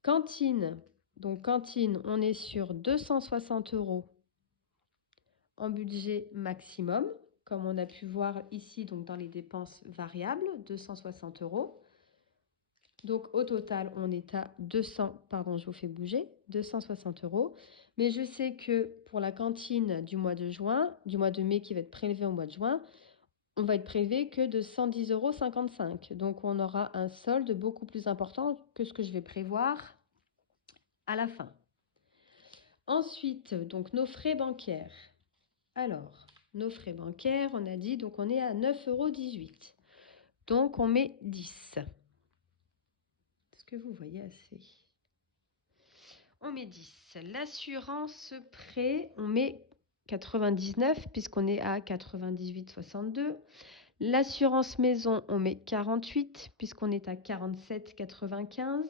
Cantine, donc cantine, on est sur 260 € en budget maximum, comme on a pu voir ici donc dans les dépenses variables, 260 €. Donc au total, on est à 260 €. Mais je sais que pour la cantine du mois de juin, du mois de mai qui va être prélevé au mois de juin, on va être prélevé que de 110,55 €. Donc on aura un solde beaucoup plus important que ce que je vais prévoir à la fin. Ensuite, donc nos frais bancaires. Alors, nos frais bancaires, on a dit, donc on est à 9,18 €. Donc on met 10. Est-ce que vous voyez assez? On met 10. L'assurance prêt, on met 99 puisqu'on est à 98,62. L'assurance maison, on met 48 puisqu'on est à 47,95.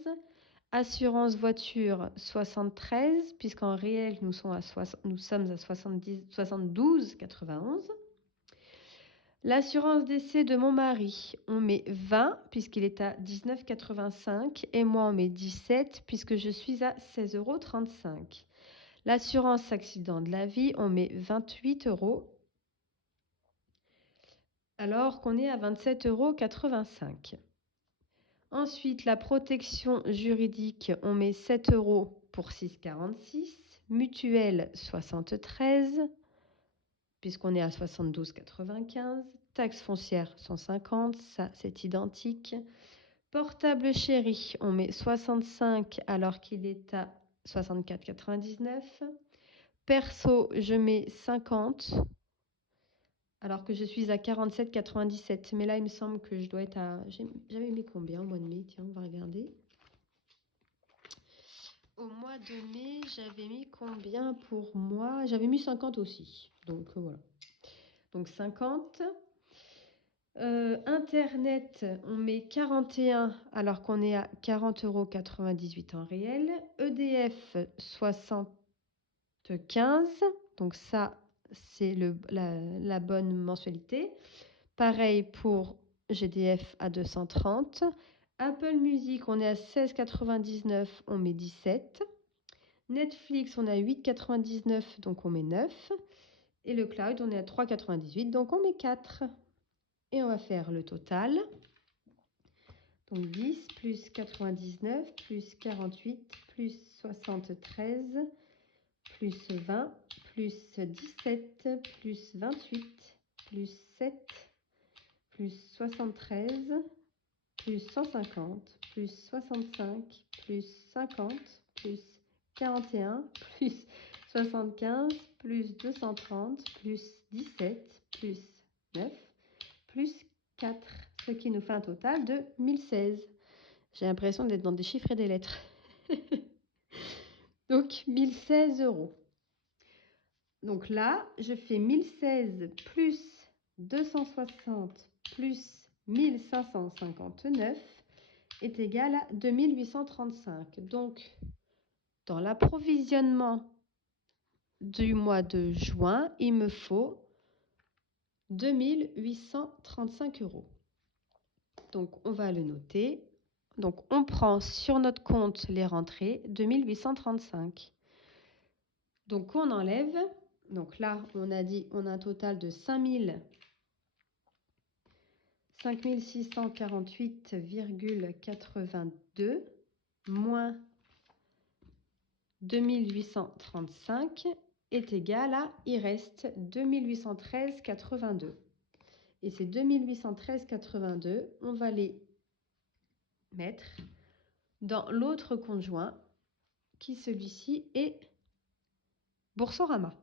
Assurance voiture, 73 puisqu'en réel, nous sommes à 72,91. L'assurance décès de mon mari, on met 20 puisqu'il est à 19,85 et moi on met 17 puisque je suis à 16,35 €. L'assurance accident de la vie, on met 28 € alors qu'on est à 27,85 €. Ensuite, la protection juridique, on met 7 € pour 6,46. Mutuelle, 73 puisqu'on est à 72,95. Taxe foncière, 150, ça c'est identique. Portable chéri, on met 65 alors qu'il est à 64,99. Perso, je mets 50 alors que je suis à 47,97. Mais là, il me semble que je dois être à... J'avais mis combien au mois de mai? Tiens, on va regarder. Au mois de mai, j'avais mis combien pour moi? J'avais mis 50 aussi. Donc voilà. Donc 50. Internet, on met 41 alors qu'on est à 40,98 € en réel. EDF, 75. Donc ça, c'est la bonne mensualité. Pareil pour GDF à 230. Apple Music, on est à 16,99, on met 17. Netflix, on est à 8,99, donc on met 9. Et le cloud, on est à 3,98, donc on met 4. Et on va faire le total. Donc 10 plus 99 plus 48 plus 73 plus 20 plus 17 plus 28 plus 7 plus 73 plus 150 plus 65 plus 50 plus 41 plus 75 plus 230 plus 17 plus 9 plus 4, ce qui nous fait un total de 1016. J'ai l'impression d'être dans des chiffres et des lettres. Donc 1016 €. Donc là, je fais 1016 plus 260 plus 1559 est égal à 2835. Donc, dans l'approvisionnement du mois de juin, il me faut 2835 €. Donc, on va le noter. Donc, on prend sur notre compte les rentrées 2835. Donc, on enlève. Donc là, on a dit on a un total de 5648,82 moins 2835 est égal à, il reste 2813,82. Et ces 2813,82, on va les mettre dans l'autre compte joint, qui celui-ci est Boursorama.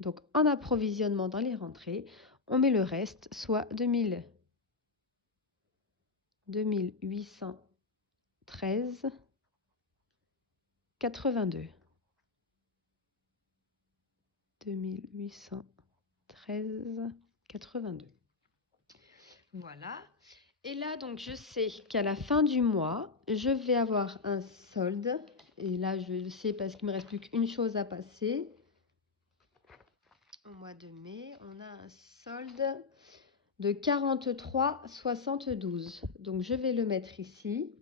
Donc en approvisionnement dans les rentrées, on met le reste, soit 2813,82. 2813,82. Voilà. Et là, donc, je sais qu'à la fin du mois, je vais avoir un solde. Et là, je le sais parce qu'il ne me reste plus qu'une chose à passer. Au mois de mai, on a un solde de 43,72. Donc, je vais le mettre ici.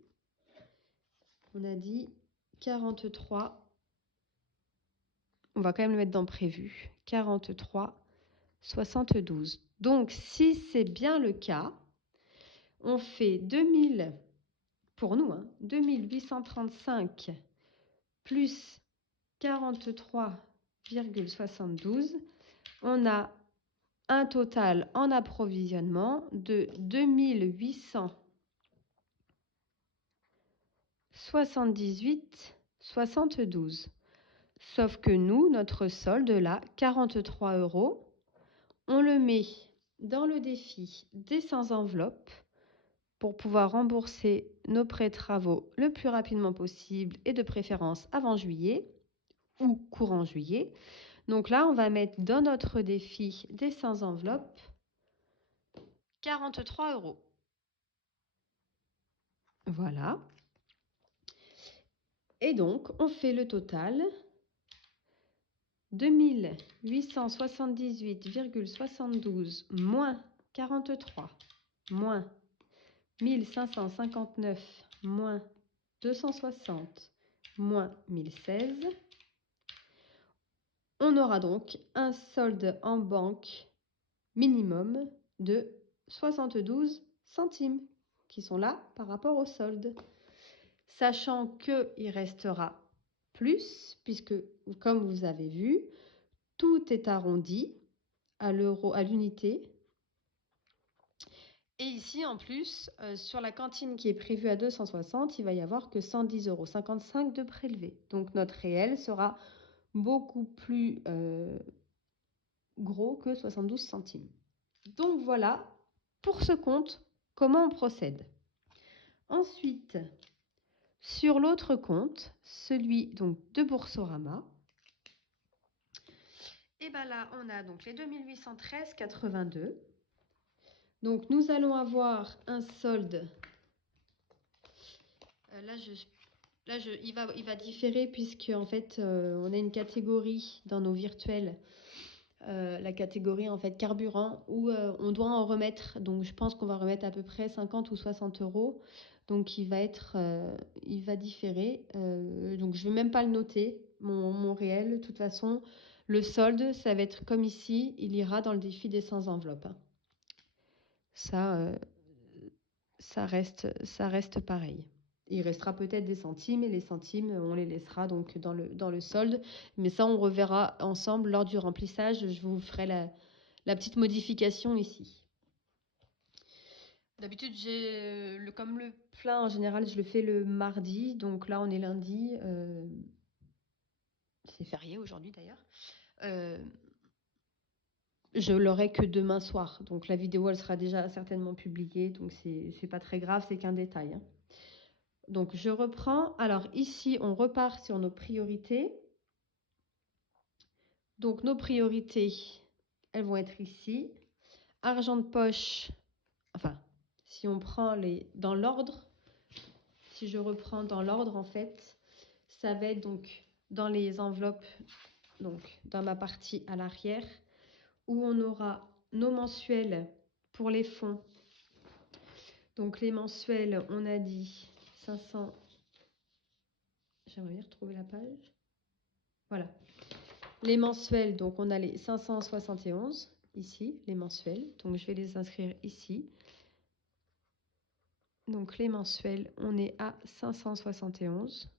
On a dit 43. On va quand même le mettre dans prévu. 43,72. Donc, si c'est bien le cas, on fait 2000, pour nous, 2835 plus 43,72. On a un total en approvisionnement de 2878,72. Sauf que nous, notre solde là, 43 €, on le met dans le défi des sans enveloppe pour pouvoir rembourser nos prêts travaux le plus rapidement possible et de préférence avant juillet ou courant juillet. Donc là, on va mettre dans notre défi des sans enveloppe 43 €. Voilà. Et donc, on fait le total. 2878,72 moins 43 moins 1559 moins 260 moins 1016. On aura donc un solde en banque minimum de 72 centimes qui sont là par rapport au solde. Sachant qu'il restera plus, puisque comme vous avez vu, tout est arrondi à l'euro, à l'unité. Et ici, en plus, sur la cantine qui est prévue à 260, il va y avoir que 110,55 € de prélevé. Donc notre réel sera beaucoup plus gros que 72 centimes. Donc voilà, pour ce compte, comment on procède. Ensuite, Sur l'autre compte, celui donc de Boursorama, et bien là, on a donc les 2813,82. Donc, nous allons avoir un solde. Il va différer puisque en fait, on a une catégorie dans nos virtuels, la catégorie en fait carburant, où on doit en remettre. Donc, je pense qu'on va remettre à peu près 50 ou 60 euros. Donc, il va différer. Donc, je ne vais même pas le noter, mon réel. De toute façon, le solde, ça va être comme ici. Il ira dans le défi des 100 enveloppes. Ça, ça reste pareil. Il restera peut-être des centimes et les centimes, on les laissera donc dans le solde. Mais ça, on reverra ensemble lors du remplissage. Je vous ferai la petite modification ici. D'habitude, comme le plein, en général, je le fais le mardi. Donc là, on est lundi. C'est férié aujourd'hui d'ailleurs. Je l'aurai que demain soir. Donc la vidéo, elle sera déjà certainement publiée. Donc c'est pas très grave, c'est qu'un détail. Hein. Donc, je reprends. Alors, ici, on repart sur nos priorités. Donc, nos priorités, elles vont être ici. Argent de poche, enfin, si on prend dans l'ordre, si je reprends dans l'ordre, en fait, ça va être donc dans les enveloppes, donc dans ma partie à l'arrière, où on aura nos mensuels pour les fonds. Donc, les mensuels, on a dit 500. J'aimerais bien retrouver la page. Voilà. Les mensuels, donc on a les 571 ici, les mensuels. Donc je vais les inscrire ici. Donc les mensuels, on est à 571.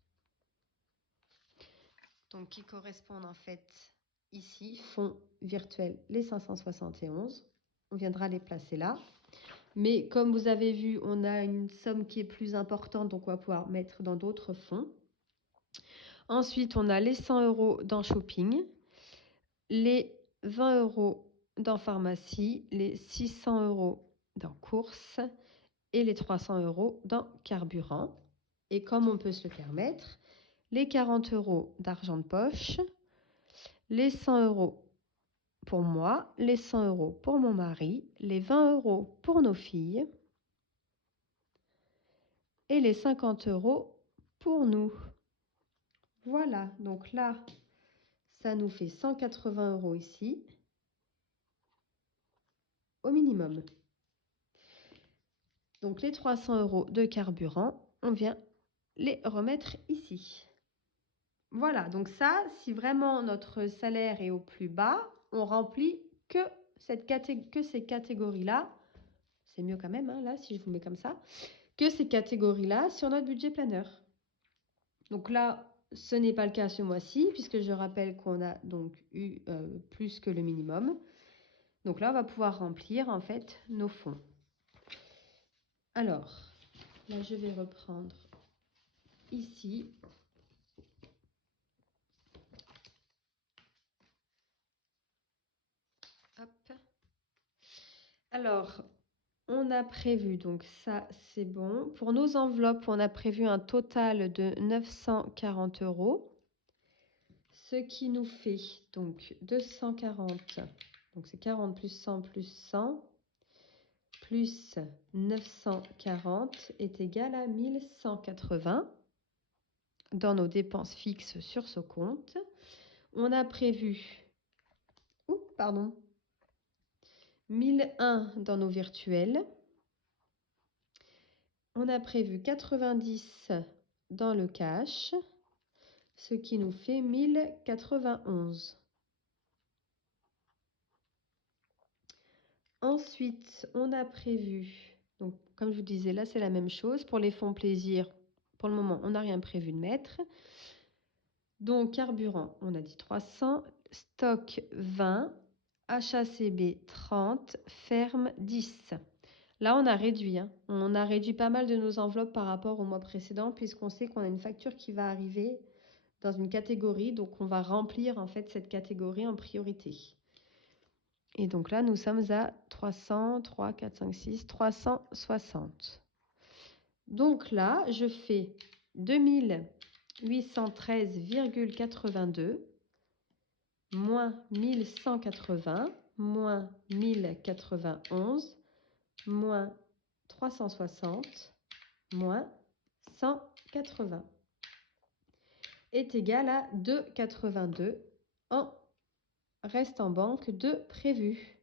Donc qui correspondent en fait ici, fonds virtuels, les 571. On viendra les placer là. Mais comme vous avez vu, on a une somme qui est plus importante, donc on va pouvoir mettre dans d'autres fonds. Ensuite, on a les 100 euros dans shopping, les 20 euros dans pharmacie, les 600 euros dans courses et les 300 euros dans carburant. Et comme on peut se le permettre, les 40 euros d'argent de poche, les 100 euros pour moi, les 100 euros pour mon mari, les 20 euros pour nos filles et les 50 euros pour nous. Voilà, donc là, ça nous fait 180 euros ici, au minimum. Donc les 300 euros de carburant, on vient les remettre ici. Voilà, donc ça, si vraiment notre salaire est au plus bas, on remplit que ces catégories-là. C'est mieux quand même, hein, là, si je vous mets comme ça. Que ces catégories-là sur notre budget planeur. Donc là, ce n'est pas le cas ce mois-ci, puisque je rappelle qu'on a donc eu plus que le minimum. Donc là, on va pouvoir remplir en fait nos fonds. Alors, là, je vais reprendre ici. Hop. Alors, on a prévu, donc ça c'est bon. Pour nos enveloppes, on a prévu un total de 940 euros. Ce qui nous fait donc 240, donc c'est 40 plus 100 plus 100, plus 940 est égal à 1180 dans nos dépenses fixes sur ce compte. On a prévu, 1001 dans nos virtuels. On a prévu 90 dans le cash, ce qui nous fait 1091. Ensuite, on a prévu, donc comme je vous disais, là c'est la même chose. Pour les fonds plaisir, pour le moment, on n'a rien prévu de mettre. Donc carburant, on a dit 300, stock 20, HACB 30, ferme 10. Là, on a réduit. Hein. On a réduit pas mal de nos enveloppes par rapport au mois précédent, puisqu'on sait qu'on a une facture qui va arriver dans une catégorie. Donc, on va remplir en fait cette catégorie en priorité. Et donc là, nous sommes à 300, 3, 4, 5, 6, 360. Donc là, je fais 2813,82 moins 1180 moins 1091 moins 360 moins 180 est égal à 2,82 en reste en banque de prévu.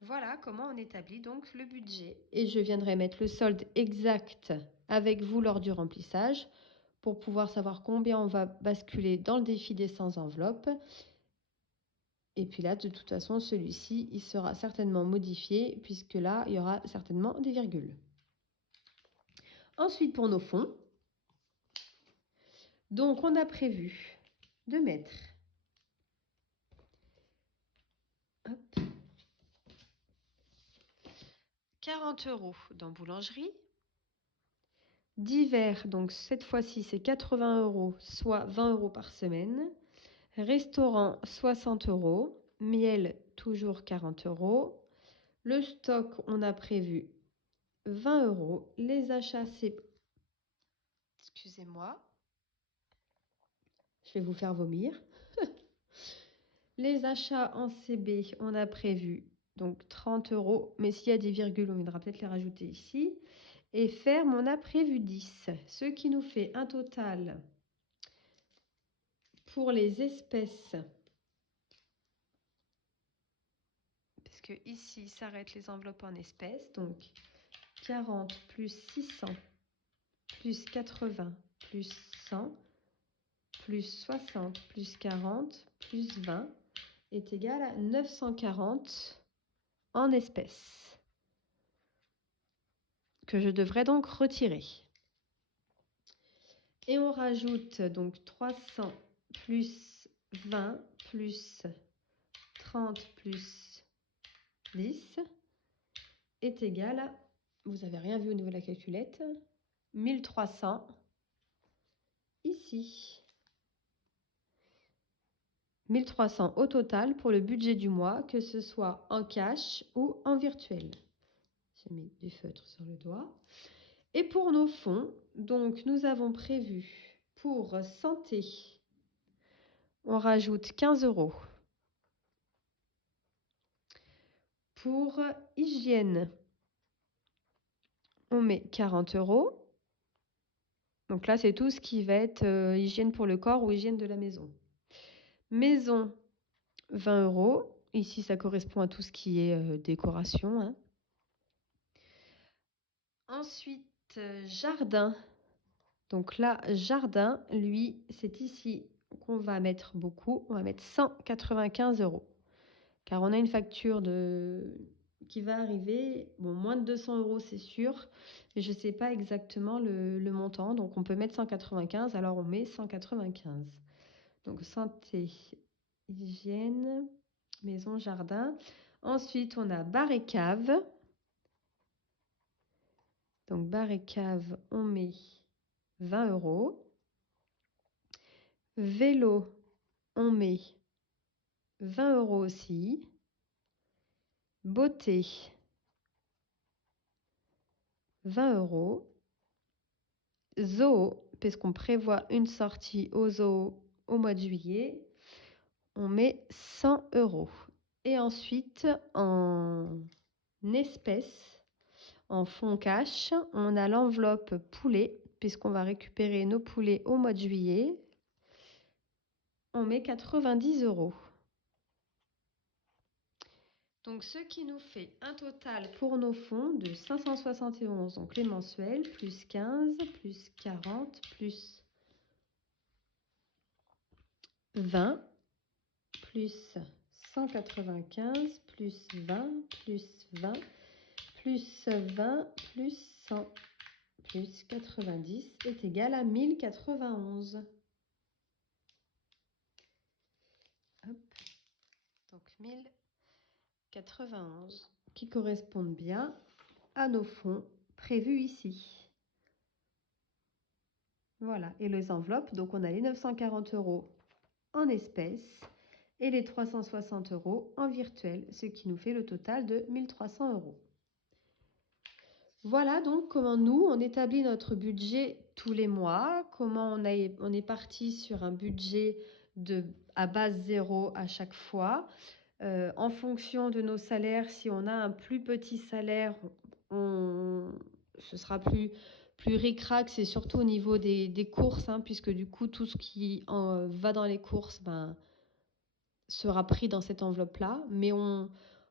Voilà comment on établit donc le budget. Et je viendrai mettre le solde exact avec vous lors du remplissage pour pouvoir savoir combien on va basculer dans le défi des 100 enveloppes. Et puis là, de toute façon, celui-ci, il sera certainement modifié puisque là, il y aura certainement des virgules. Ensuite, pour nos fonds, donc on a prévu de mettre 40 € dans boulangerie. Divers, donc cette fois-ci, c'est 80 €, soit 20 € par semaine. Restaurant, 60 €. Miel, toujours 40 €. Le stock, on a prévu 20 €. Les achats, c'est... Excusez-moi. Je vais vous faire vomir. Les achats en CB, on a prévu donc 30 €. Mais s'il y a des virgules, on viendra peut-être les rajouter ici. Et ferme, on a prévu 10. Ce qui nous fait un total pour les espèces... que ici s'arrêtent les enveloppes en espèces, donc 40 plus 600 plus 80 plus 100 plus 60 plus 40 plus 20 est égal à 940 en espèces que je devrais donc retirer. Et on rajoute donc 300 plus 20 plus 30 plus 10 est égal à, vous n'avez rien vu au niveau de la calculette, 1300 ici. 1300 au total pour le budget du mois, que ce soit en cash ou en virtuel. J'ai mis du feutre sur le doigt. Et pour nos fonds, donc nous avons prévu pour santé, on rajoute 15 €. Pour hygiène, on met 40 €. Donc là, c'est tout ce qui va être hygiène pour le corps ou hygiène de la maison. Maison, 20 €. Ici, ça correspond à tout ce qui est décoration. Hein. Ensuite, jardin. Donc là, jardin, lui, c'est ici qu'on va mettre beaucoup. On va mettre 195 €. Car on a une facture qui va arriver. Bon, moins de 200 € c'est sûr. Mais je ne sais pas exactement le montant. Donc on peut mettre 195. Alors on met 195. Donc santé, hygiène, maison, jardin. Ensuite, on a bar et cave. Donc bar et cave, on met 20 €. Vélo, on met 20 € aussi. Beauté, 20 €. Zoo, puisqu'on prévoit une sortie au zoo au mois de juillet, on met 100 €. Et ensuite, en espèces, en fonds cash, on a l'enveloppe poulet, puisqu'on va récupérer nos poulets au mois de juillet. On met 90 €. Donc, ce qui nous fait un total pour nos fonds de 571, donc les mensuels, plus 15, plus 40, plus 20, plus 195, plus 20, plus 20, plus 20, plus 100, plus 90 est égal à 1091. Hop. Donc 1091 qui correspondent bien à nos fonds prévus ici. Voilà, et les enveloppes, donc on a les 940 € en espèces et les 360 € en virtuel, ce qui nous fait le total de 1300 €. Voilà donc comment nous, on établit notre budget tous les mois, comment on est parti sur un budget à base zéro à chaque fois. En fonction de nos salaires, si on a un plus petit salaire, ce sera plus ric-rac, c'est surtout au niveau des courses, hein, puisque du coup, tout ce qui va dans les courses ben, sera pris dans cette enveloppe-là. Mais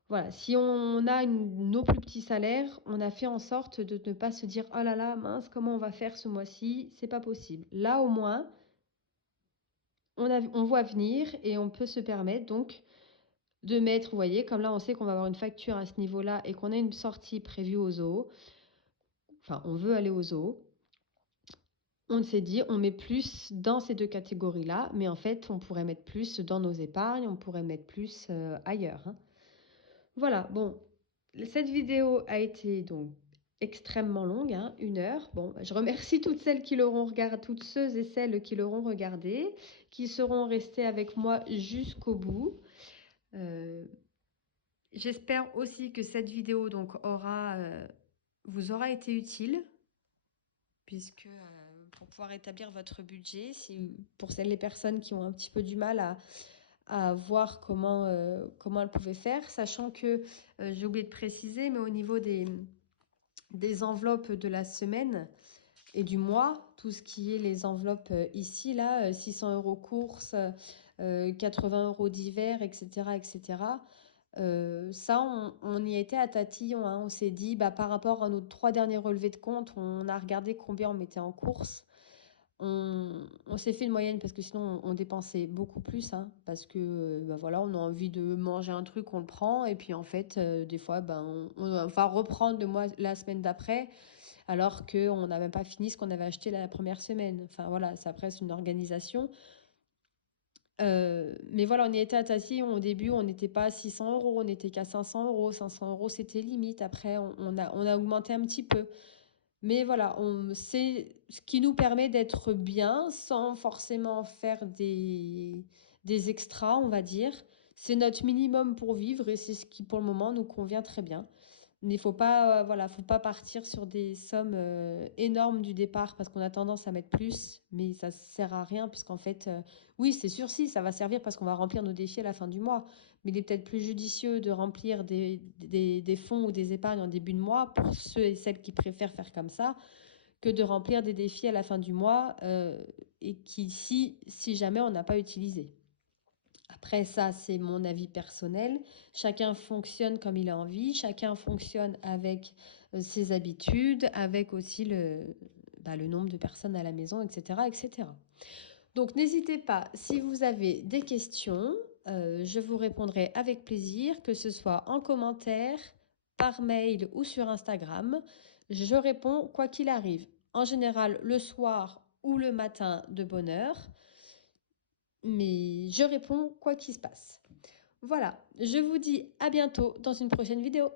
voilà, si on a nos plus petits salaires, on a fait en sorte de ne pas se dire « Oh là là, mince, comment on va faire ce mois-ci ?» C'est pas possible. Là, au moins, on voit venir et on peut se permettre donc de mettre, vous voyez, comme là on sait qu'on va avoir une facture à ce niveau-là et qu'on a une sortie prévue au zoo, enfin on veut aller au zoo, on s'est dit on met plus dans ces deux catégories-là, mais en fait on pourrait mettre plus dans nos épargnes, on pourrait mettre plus ailleurs. Hein. Voilà, bon, cette vidéo a été donc extrêmement longue, hein, 1 heure. Bon, je remercie toutes celles qui l'auront regardé, toutes ceux et celles qui l'auront regardé, qui seront restées avec moi jusqu'au bout. J'espère aussi que cette vidéo donc vous aura été utile, puisque pour pouvoir établir votre budget, pour les personnes qui ont un petit peu du mal à voir comment elles pouvaient faire, sachant que, j'ai oublié de préciser, mais au niveau des enveloppes de la semaine et du mois, tout ce qui est les enveloppes ici, là, 600 € courses, 80 € d'hiver, etc., etc., ça, on y était à tatillon. Hein. On s'est dit, bah, par rapport à nos 3 derniers relevés de compte, on a regardé combien on mettait en course. On s'est fait une moyenne parce que sinon on dépensait beaucoup plus. Hein, parce que bah, voilà, on a envie de manger un truc, on le prend. Et puis en fait, des fois, ben, on va reprendre la semaine d'après alors qu'on n'a même pas fini ce qu'on avait acheté la première semaine. Enfin voilà, c'est après c'est une organisation. Mais voilà, on y était à tatillon au début, on n'était pas à 600 €, on n'était qu'à 500 €. 500 € c'était limite. Après, on a augmenté un petit peu. Mais voilà, c'est ce qui nous permet d'être bien sans forcément faire des extras, on va dire. C'est notre minimum pour vivre et c'est ce qui pour le moment nous convient très bien. Mais voilà, faut pas partir sur des sommes énormes du départ parce qu'on a tendance à mettre plus, mais ça sert à rien puisqu'en fait, oui, c'est sûr, si, ça va servir parce qu'on va remplir nos défis à la fin du mois. Mais il est peut-être plus judicieux de remplir des fonds ou des épargnes en début de mois pour ceux et celles qui préfèrent faire comme ça que de remplir des défis à la fin du mois et si jamais on n'a pas utilisé. Après ça, c'est mon avis personnel. Chacun fonctionne comme il a envie, chacun fonctionne avec ses habitudes, avec aussi le nombre de personnes à la maison, etc., etc. Donc n'hésitez pas, si vous avez des questions, je vous répondrai avec plaisir, que ce soit en commentaire, par mail ou sur Instagram. Je réponds quoi qu'il arrive. En général, le soir ou le matin de bonne heure, mais je réponds quoi qu'il se passe. Voilà, je vous dis à bientôt dans une prochaine vidéo.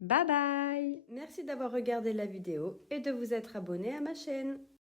Bye bye! Merci d'avoir regardé la vidéo et de vous être abonné à ma chaîne.